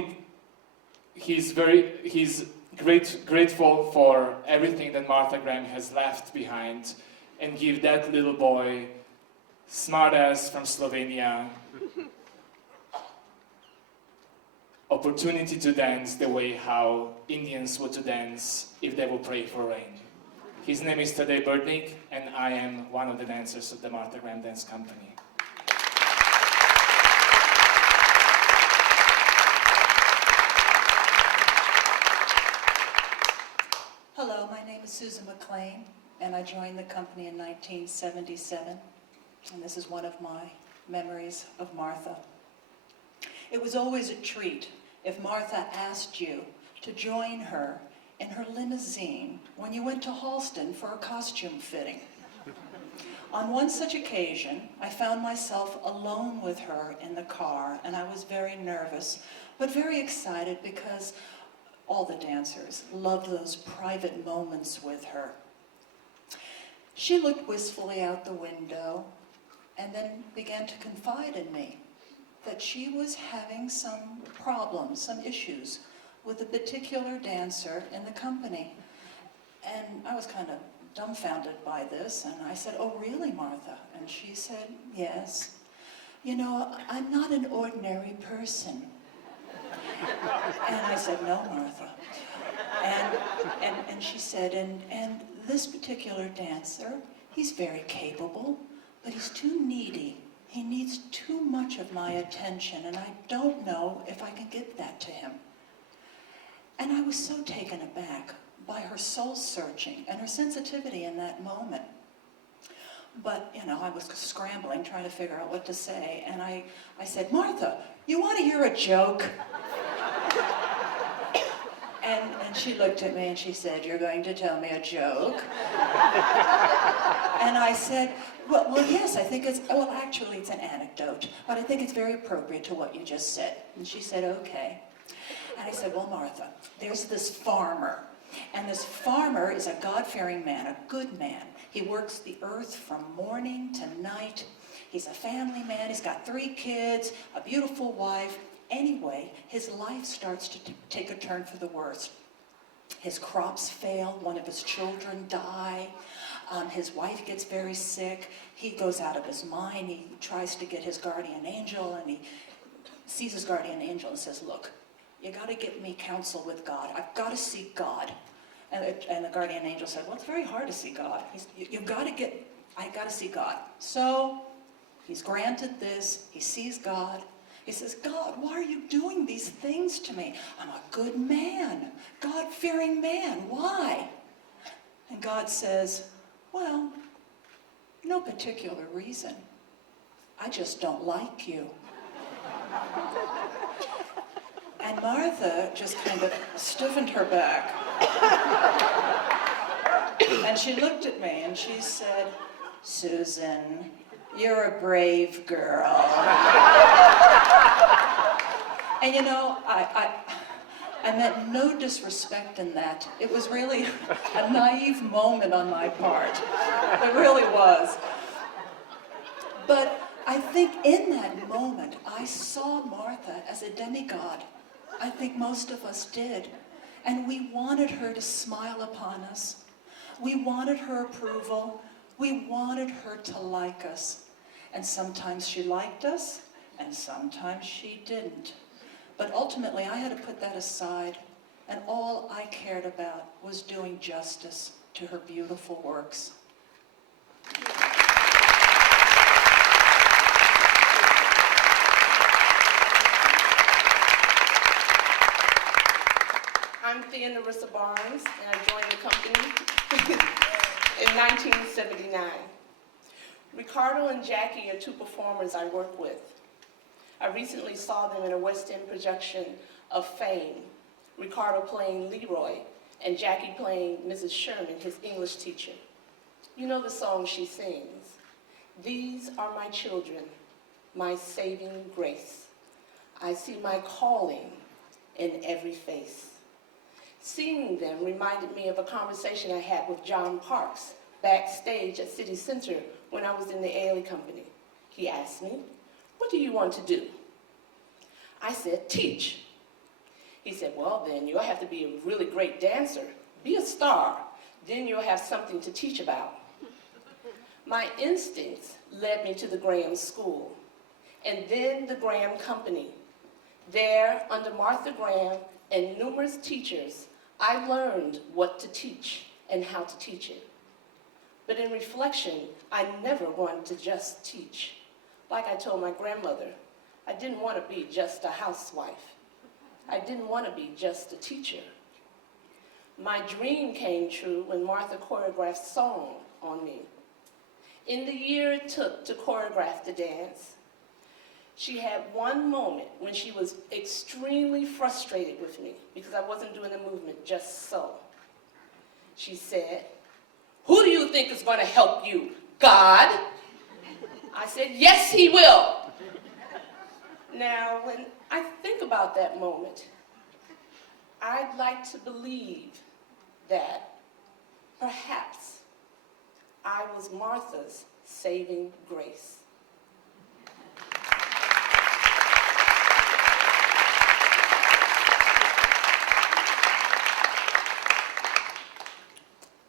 for everything that Martha Graham has left behind, and give that little boy, smartass from Slovenia, opportunity to dance the way how Indians would to dance if they would pray for rain. His name is Tadej Brdnik, and I am one of the dancers of the Martha Graham Dance Company. Hello, my name is Susan McLean, and I joined the company in 1977, and this is one of my memories of Martha. It was always a treat if Martha asked you to join her in her limousine when you went to Halston for a costume fitting. On one such occasion, I found myself alone with her in the car, and I was very nervous, but very excited because all the dancers loved those private moments with her. She looked wistfully out the window and then began to confide in me that she was having some problems, some issues with a particular dancer in the company. And I was kind of dumbfounded by this, and I said, "Oh, really, Martha?" And she said, "Yes. You know, I'm not an ordinary person." And I said, "No, Martha." And she said, and this particular dancer, he's very capable, but he's too needy. He needs too much of my attention, and I don't know if I can give that to him. And I was so taken aback by her soul searching and her sensitivity in that moment. But, you know, I was scrambling, trying to figure out what to say, and I said, "Martha, you want to hear a joke?" And she looked at me and she said, "You're going to tell me a joke?" And I said, well, yes, I think actually it's an anecdote, but I think it's very appropriate to what you just said. And she said, "Okay." And I said, "Well, Martha, there's this farmer, and this farmer is a God-fearing man, a good man. He works the earth from morning to night. He's a family man, he's got 3 kids, a beautiful wife. Anyway, his life starts to take a turn for the worst. His crops fail, one of his children die, his wife gets very sick, he goes out of his mind, he tries to get his guardian angel, and he sees his guardian angel and says, "Look, you got to get me counsel with God. I've got to see God." And the guardian angel said, "Well, it's very hard to see God. I got to see God." So he's granted this, he sees God. He says, "God, why are you doing these things to me? I'm a good man, God-fearing man. Why?" And God says, "Well, no particular reason. I just don't like you." And Martha just kind of stiffened her back. And she looked at me and she said, "Susan, you're a brave girl." And you know, I meant no disrespect in that. It was really a naive moment on my part. It really was. But I think in that moment, I saw Martha as a demigod. I think most of us did. And we wanted her to smile upon us. We wanted her approval. We wanted her to like us. And sometimes she liked us, and sometimes she didn't. But ultimately, I had to put that aside, and all I cared about was doing justice to her beautiful works. I'm Thea Narissa Barnes, and I joined the company in 1979. Ricardo and Jackie are two performers I work with. I recently saw them in a West End projection of Fame, Ricardo playing Leroy and Jackie playing Mrs. Sherman, his English teacher. You know the song she sings, "These are my children, my saving grace. I see my calling in every face." Seeing them reminded me of a conversation I had with John Parks backstage at City Center when I was in the Ailey Company. He asked me, "What do you want to do?" I said, "Teach." He said, "Well, then you'll have to be a really great dancer. Be a star. Then you'll have something to teach about." My instincts led me to the Graham School, and then the Graham Company. There, under Martha Graham and numerous teachers, I learned what to teach and how to teach it. But in reflection, I never wanted to just teach. Like I told my grandmother, I didn't want to be just a housewife. I didn't want to be just a teacher. My dream came true when Martha choreographed Song on me. In the year it took to choreograph the dance, she had one moment when she was extremely frustrated with me because I wasn't doing the movement just so. She said, "Who do you think is going to help you? God?" I said, "Yes, he will." Now, when I think about that moment, I'd like to believe that perhaps I was Martha's saving grace.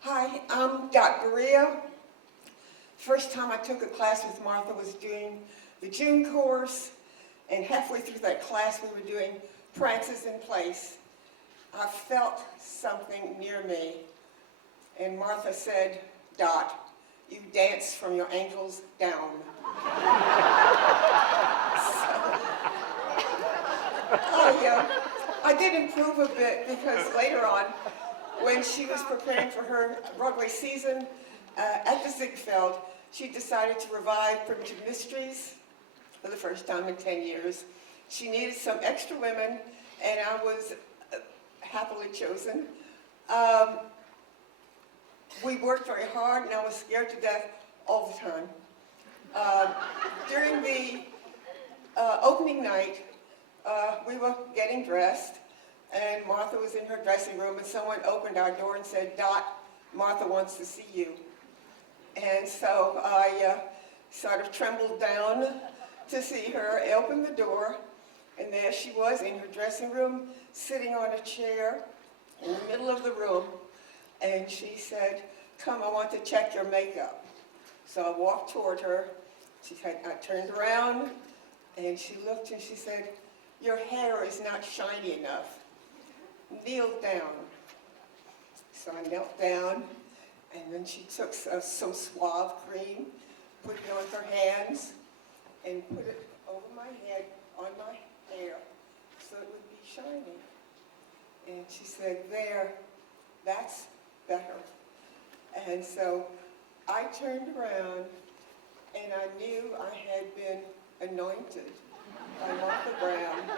Hi, I'm Dr. Rhea. First time I took a class with Martha was doing the June course, and halfway through that class we were doing Prances in Place. I felt something near me, and Martha said, "Dot, you dance from your ankles down." I did improve a bit because later on, when she was preparing for her Broadway season at the Ziegfeld, she decided to revive Primitive Mysteries for the first time in 10 years. She needed some extra women, and I was happily chosen. We worked very hard, and I was scared to death all the time. During the opening night, we were getting dressed, and Martha was in her dressing room, and someone opened our door and said, "Dot, Martha wants to see you." And so I sort of trembled down to see her. I opened the door, and there she was in her dressing room, sitting on a chair in the middle of the room. And she said, "Come, I want to check your makeup." So I walked toward her. I turned around, and she looked, and she said, "Your hair is not shiny enough. Kneel down." So I knelt down, and then she took some Suave cream, put it on her hands, and put it over my head, on my hair, so it would be shiny. And she said, "There, that's better." And so I turned around, and I knew I had been anointed by Martha Graham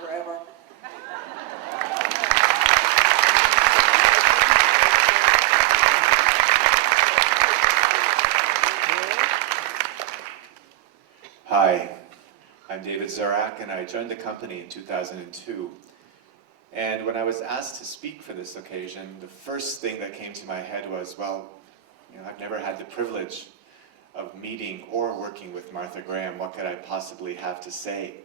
forever. Hi, I'm David Zurak, and I joined the company in 2002. And when I was asked to speak for this occasion, the first thing that came to my head was, well, I've never had the privilege of meeting or working with Martha Graham. What could I possibly have to say?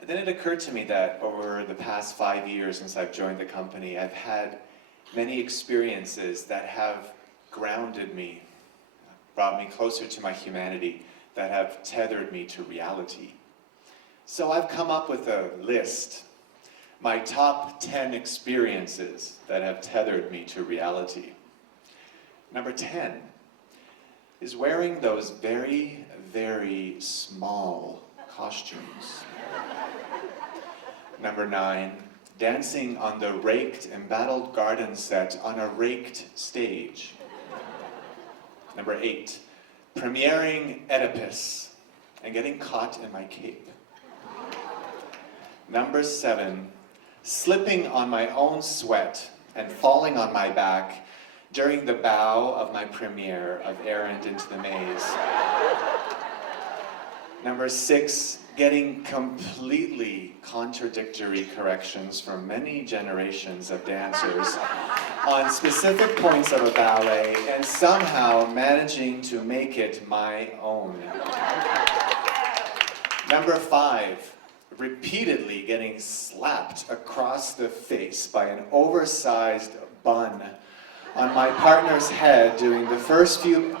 And then it occurred to me that over the past 5 years since I've joined the company, I've had many experiences that have grounded me, brought me closer to my humanity, that have tethered me to reality. So I've come up with a list, my top 10 experiences that have tethered me to reality. Number 10 is wearing those very, very small costumes. Number 9, dancing on the raked embattled garden set on a raked stage. Number 8, premiering Oedipus and getting caught in my cape. Number 7, slipping on my own sweat and falling on my back during the bow of my premiere of Errand into the Maze. Number 6, getting completely contradictory corrections from many generations of dancers on specific points of a ballet and somehow managing to make it my own. Number 5, repeatedly getting slapped across the face by an oversized bun on my partner's head during the first few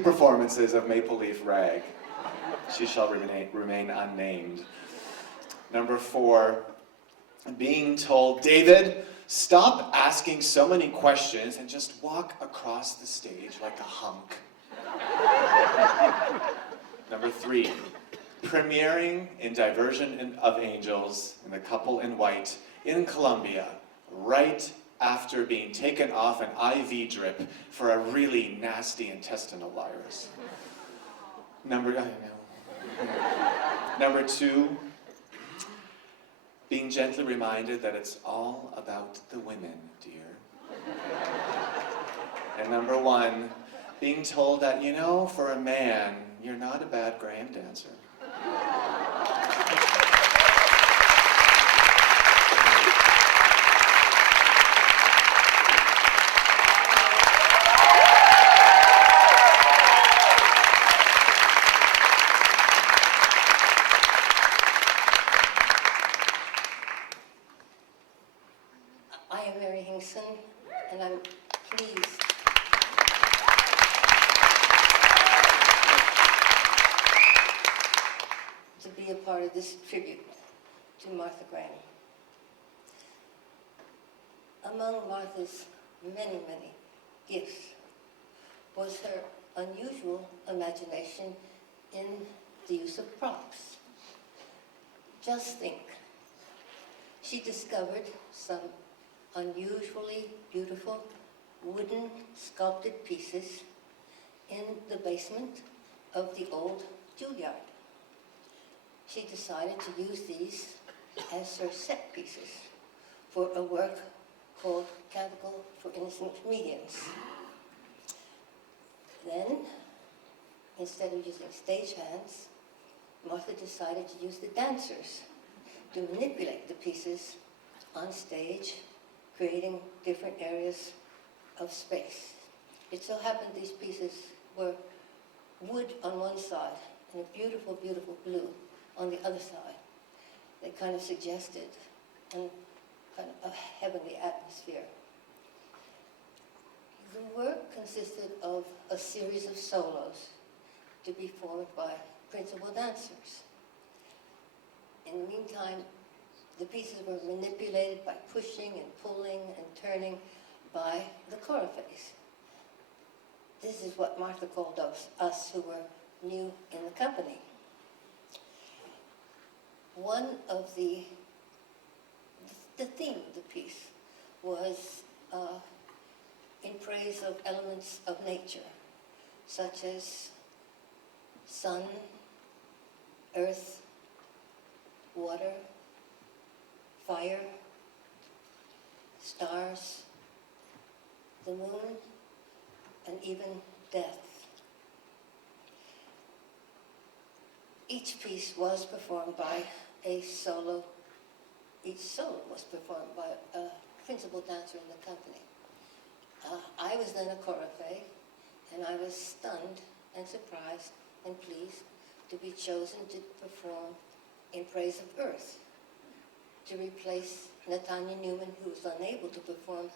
performances of Maple Leaf Rag. She shall remain unnamed. Number 4, being told, David, stop asking so many questions and just walk across the stage like a hunk. Number 3, premiering in Diversion of Angels in The Couple in White in Colombia, right after being taken off an IV drip for a really nasty intestinal virus. Number 2, being gently reminded that it's all about the women, dear. And number 1, being told that, for a man, you're not a bad Graham dancer. I am Mary Hinkson, and I'm pleased to be a part of this tribute to Martha Graham. Among Martha's many, many gifts was her unusual imagination in the use of props. Just think, she discovered some unusually beautiful wooden sculpted pieces in the basement of the old Juilliard. She decided to use these as her set pieces for a work called Canticle for Innocent Comedians. Then, instead of using stagehands, Martha decided to use the dancers to manipulate the pieces on stage, creating different areas of space. It so happened these pieces were wood on one side and a beautiful, beautiful blue on the other side. They kind of suggested kind of a heavenly atmosphere. The work consisted of a series of solos to be formed by principal dancers. In the meantime, the pieces were manipulated by pushing and pulling and turning by the choreographers. This is what Martha called us who were new in the company. One of the theme of the piece was in praise of elements of nature, such as sun, earth, water, fire, stars, the moon, and even death. Each piece was performed by a solo. Each solo was performed by a principal dancer in the company. I was then a choreographer, and I was stunned and surprised and pleased to be chosen to perform In Praise of Earth, to replace Natanya Newman, who was unable to perform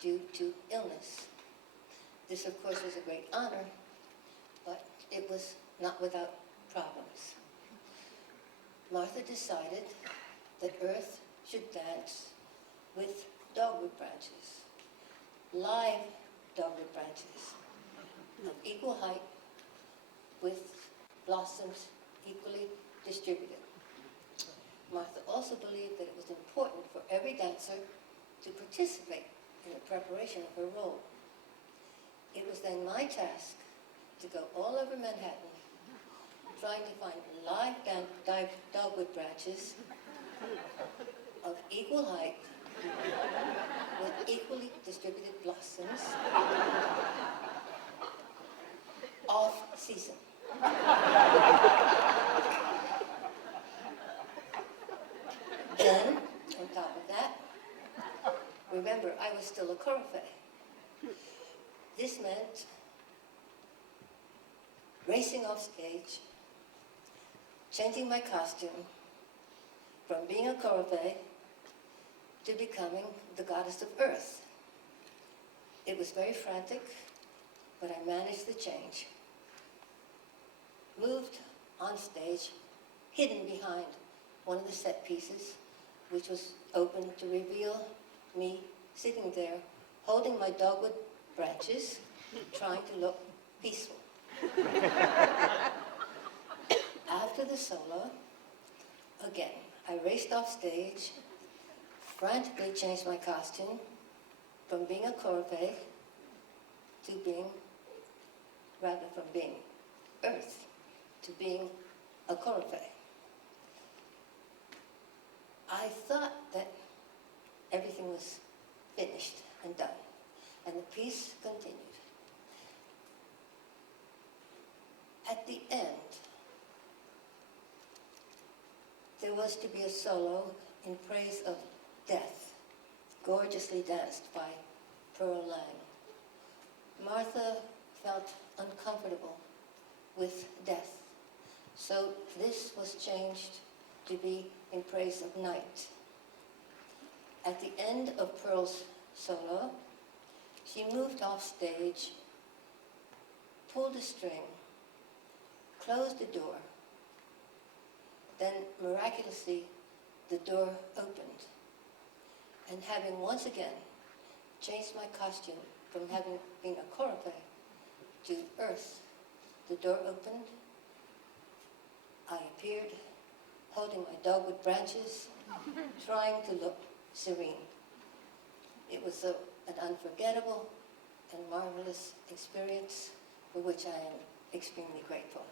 due to illness. This, of course, was a great honor, but it was not without problems. Martha decided that Earth should dance with dogwood branches, live dogwood branches of equal height with blossoms equally distributed. Martha also believed that it was important for every dancer to participate in the preparation of her role. It was then my task to go all over Manhattan trying to find live dogwood branches of equal height with equally distributed blossoms off season. Then, on top of that, remember, I was still a choreographer. This meant racing off stage, changing my costume from being a choreographer to becoming the goddess of Earth. It was very frantic, but I managed the change. Moved on stage, hidden behind one of the set pieces, which was open to reveal me sitting there, holding my dogwood branches, trying to look peaceful. After the solo, again, I raced off stage, frantically changed my costume from being a choreographer to being Earth, to being a choreographer. I thought that everything was finished and done, and the piece continued. At the end, there was to be a solo in praise of death, gorgeously danced by Pearl Lang. Martha felt uncomfortable with death, so this was changed to be in praise of night. At the end of Pearl's solo, she moved off stage, pulled a string, closed the door. Then, miraculously, the door opened. And having once again changed my costume from having been a choreographer to Earth, the door opened. I appeared, holding my dogwood branches, trying to look serene. It was an unforgettable and marvelous experience for which I am extremely grateful.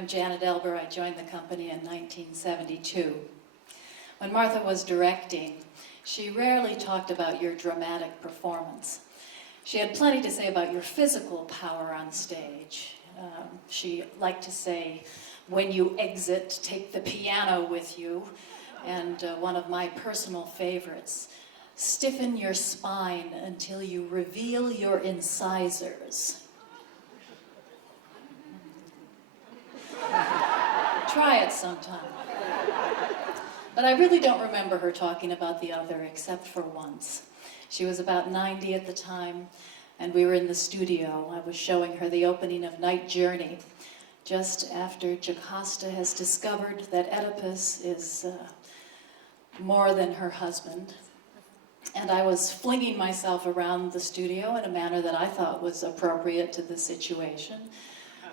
I'm Janet Elber. I joined the company in 1972. When Martha was directing, she rarely talked about your dramatic performance. She had plenty to say about your physical power on stage. She liked to say, when you exit, take the piano with you. And one of my personal favorites, stiffen your spine until you reveal your incisors. Try it sometime. But I really don't remember her talking about the other, except for once. She was about 90 at the time, and we were in the studio. I was showing her the opening of Night Journey, just after Jocasta has discovered that Oedipus is more than her husband. And I was flinging myself around the studio in a manner that I thought was appropriate to the situation.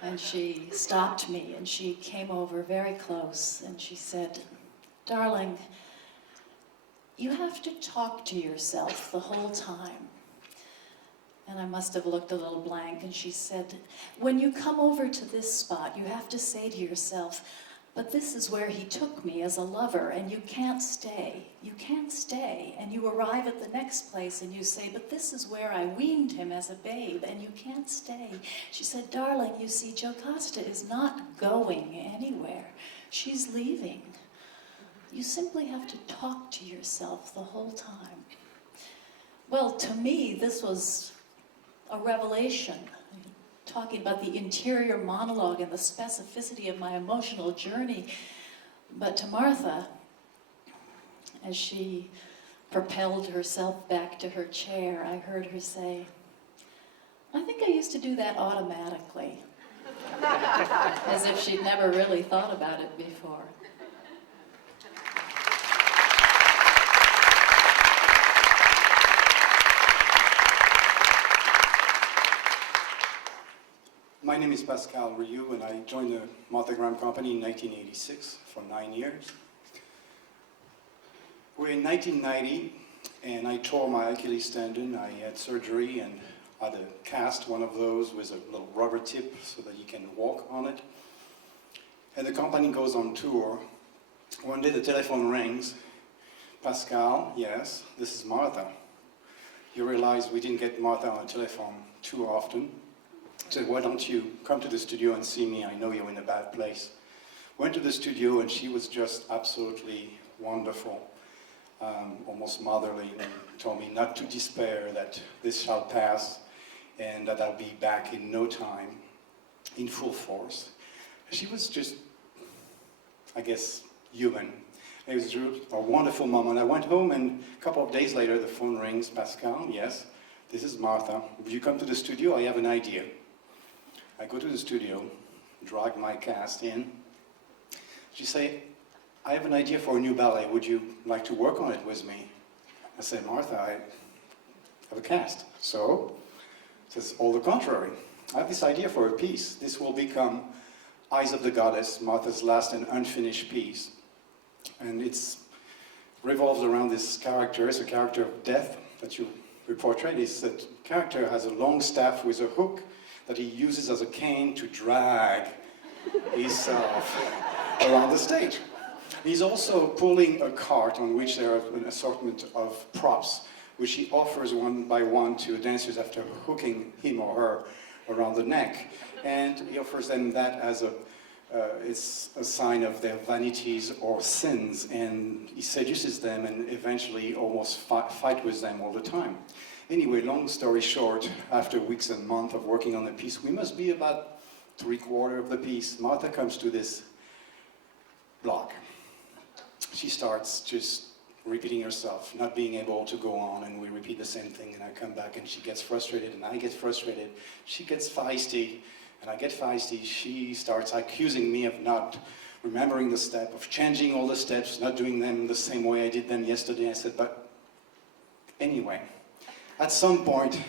And she stopped me, and she came over very close, and she said, "Darling, you have to talk to yourself the whole time." And I must have looked a little blank, and she said, "When you come over to this spot, you have to say to yourself, but this is where he took me as a lover, and you can't stay. You can't stay." And you arrive at the next place, and you say, "But this is where I weaned him as a babe, and you can't stay." She said, "Darling, you see, Jocasta is not going anywhere. She's leaving. You simply have to talk to yourself the whole time." Well, to me, this was a revelation, talking about the interior monologue and the specificity of my emotional journey. But to Martha, as she propelled herself back to her chair, I heard her say, "I think I used to do that automatically," as if she'd never really thought about it before. My name is Pascal Rioux, and I joined the Martha Graham Company in 1986 for 9 years. We're in 1990, and I tore my Achilles tendon. I had surgery and had a cast, one of those with a little rubber tip so that you can walk on it. And the company goes on tour. One day the telephone rings. "Pascal, yes, this is Martha." You realize we didn't get Martha on the telephone too often. Said, "Why don't you come to the studio and see me? I know you're in a bad place." Went to the studio, and she was just absolutely wonderful, almost motherly, and told me not to despair, that this shall pass, and that I'll be back in no time, in full force. She was just, I guess, human. It was a wonderful moment. I went home, and a couple of days later, the phone rings. "Pascal, yes, this is Martha. Will you come to the studio? I have an idea." I go to the studio, drag my cast in. She say, "I have an idea for a new ballet. Would you like to work on it with me?" I say, "Martha, I have a cast." "So?" She says, "All the contrary. I have this idea for a piece. This will become Eyes of the Goddess, Martha's last and unfinished piece. And it revolves around this character. It's a character of death that you portray. This character has a long staff with a hook that he uses as a cane to drag himself around the stage. He's also pulling a cart on which there are an assortment of props, which he offers one by one to dancers after hooking him or her around the neck. And he offers them that as it's a sign of their vanities or sins, and he seduces them and eventually almost fight with them all the time. Anyway, long story short, after weeks and months of working on the piece, we must be about 3/4 of the piece. Martha comes to this block. She starts just repeating herself, not being able to go on, and we repeat the same thing, and I come back, and she gets frustrated, and I get frustrated. She gets feisty, and I get feisty. She starts accusing me of not remembering the step, of changing all the steps, not doing them the same way I did them yesterday. I said, "But anyway, at some point,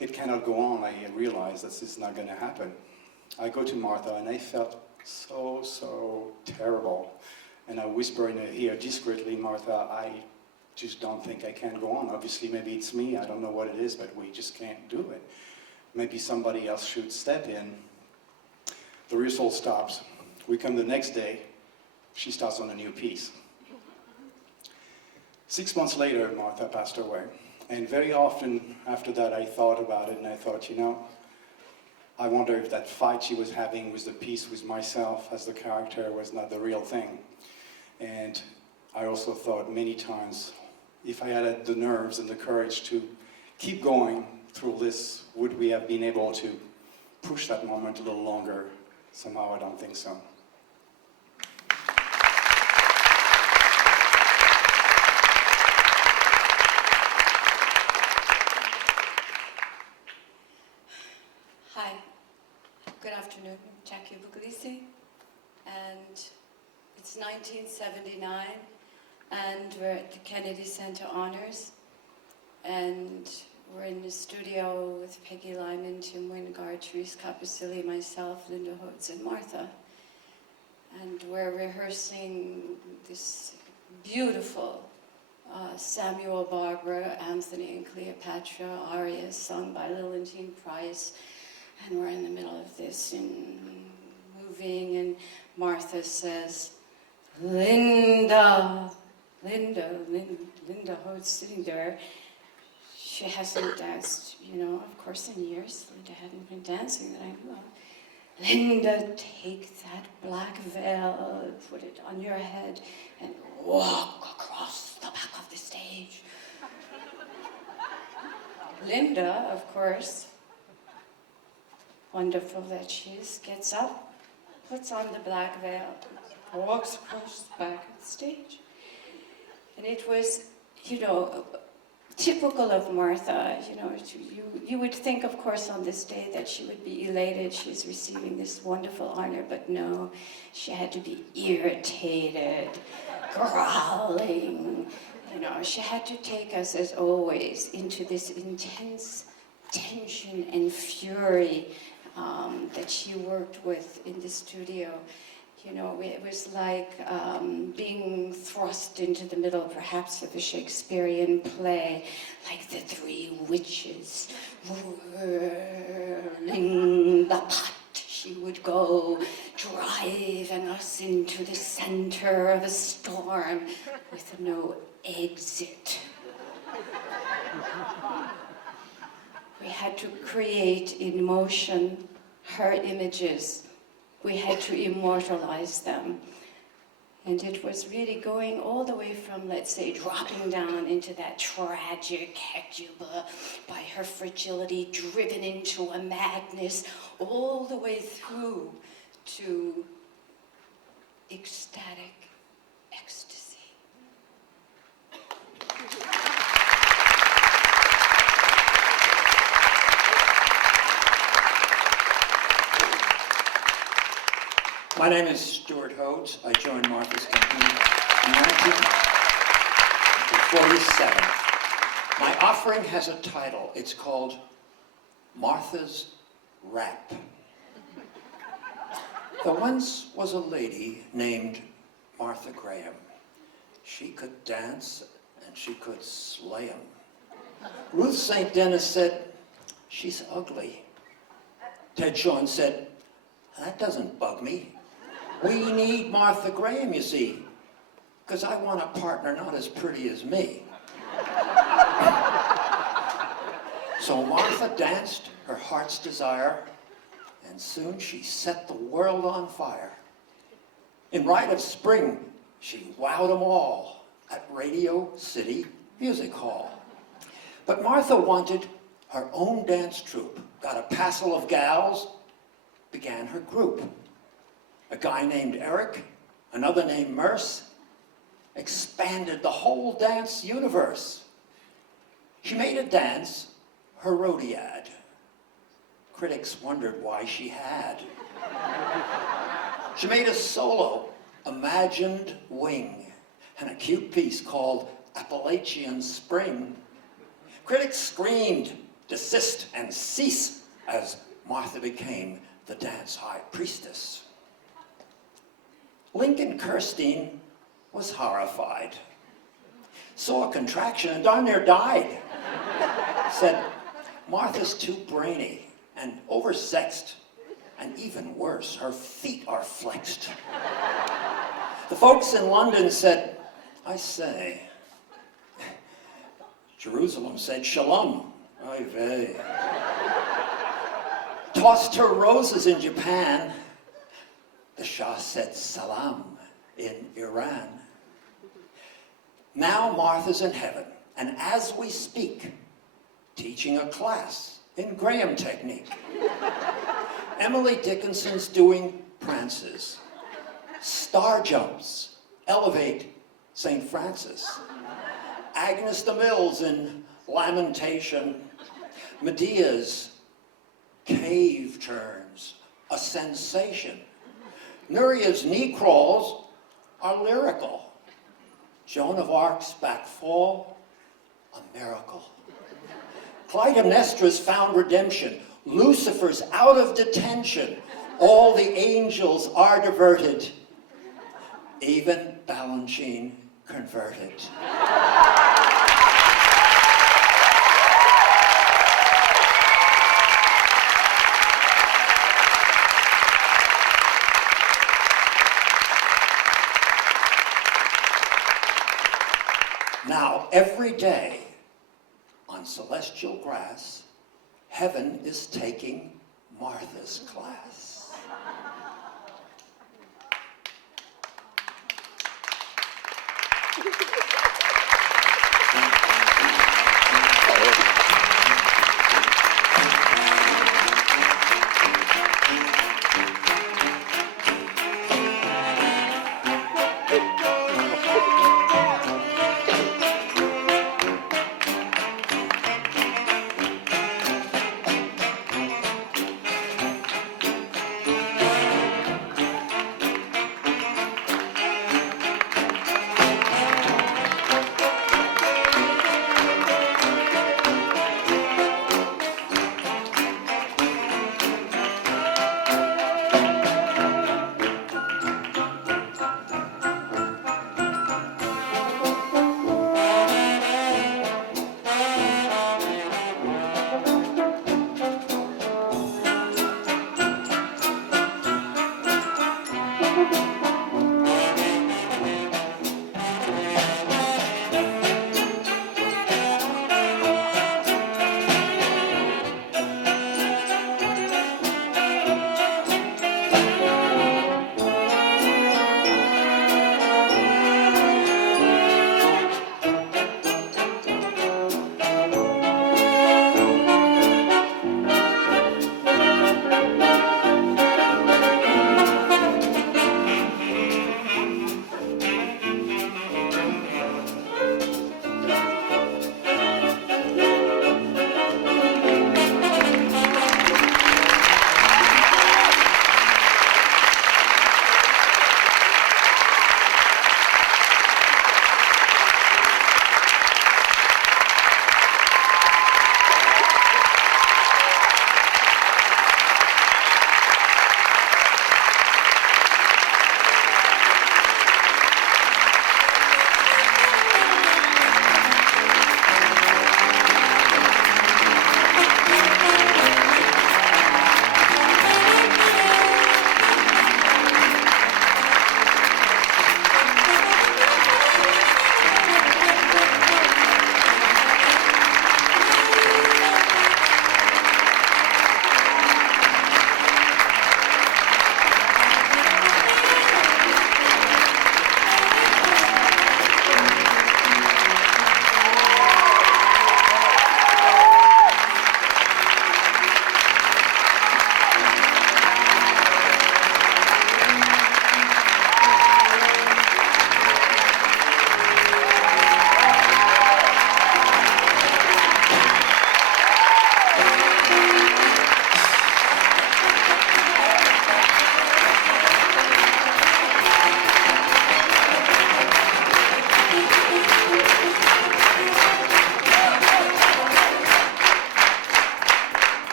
it cannot go on." I realized that this is not going to happen. I go to Martha, and I felt so terrible. And I whisper in her ear discreetly, "Martha, I just don't think I can go on. Obviously, maybe it's me. I don't know what it is, but we just can't do it. Maybe somebody else should step in." The rehearsal stops. We come the next day, she starts on a new piece. 6 months later, Martha passed away. And very often after that, I thought about it, and I thought, you know, I wonder if that fight she was having with the piece with myself as the character was not the real thing. And I also thought many times, if I had the nerves and the courage to keep going through this, would we have been able to push that moment a little longer? Somehow I don't think so. Hi, good afternoon, I'm Jackie Buglisi, and it's 1979, and we're at the Kennedy Center Honors, and we're in the studio with Peggy Lyman, Tim Wingard, Therese Capucilli, myself, Linda Holtz, and Martha, and we're rehearsing this beautiful Samuel Barbara, Anthony and Cleopatra aria sung by Lilantine Price. And we're in the middle of this and moving, and Martha says, Linda, Linda Hode's sitting there. She hasn't danced, you know, of course, in years. Linda hadn't been dancing that I knew of. Linda, take that black veil, put it on your head, and walk across the back of the stage. Linda, of course, wonderful that she is, gets up, puts on the black veil, walks across the back of the stage. And it was, you know, typical of Martha, you know, you would think, of course, on this day that she would be elated, she's receiving this wonderful honor, but no, she had to be irritated, growling, you know, she had to take us, as always, into this intense tension and fury that she worked with in the studio. You know, it was like being thrust into the middle, perhaps, of a Shakespearean play, like the three witches whirling the pot. She would go, driving us into the center of a storm with no exit. We had to create in motion her images. We had to immortalize them. And it was really going all the way from, let's say, dropping down into that tragic Hecuba by her fragility, driven into a madness, all the way through to ecstatic ecstasy. My name is Stuart Hodes. I joined Martha's company in 1947. My offering has a title. It's called Martha's Rap. There once was a lady named Martha Graham. She could dance and she could slay 'em. Ruth St. Denis said, she's ugly. Ted Shawn said, that doesn't bug me. We need Martha Graham, you see, because I want a partner not as pretty as me. So Martha danced her heart's desire, and soon she set the world on fire. In Rite of Spring, she wowed them all at Radio City Music Hall. But Martha wanted her own dance troupe, got a passel of gals, began her group. A guy named Eric, another named Merce, expanded the whole dance universe. She made a dance, Herodiad. Critics wondered why she had. She made a solo, Imagined Wing, and a cute piece called Appalachian Spring. Critics screamed, desist and cease, as Martha became the dance high priestess. Lincoln Kirstein was horrified, saw a contraction and darn near died. Said, Martha's too brainy and oversexed And even worse, her feet are flexed. The folks in London said, I say. Jerusalem said, Shalom. Oy vey. Tossed her roses in Japan. The Shah said salam in Iran. Now Martha's in heaven, and as we speak, teaching a class in Graham technique. Emily Dickinson's doing prances. Star jumps, elevate St. Francis. Agnes de Mille's in Lamentation. Medea's cave turns, a sensation. Nuria's knee crawls are lyrical. Joan of Arc's back fall, a miracle. Clytemnestra's found redemption. Lucifer's out of detention. All the angels are diverted. Even Balanchine converted. Now, every day on celestial grass, heaven is taking Martha's class.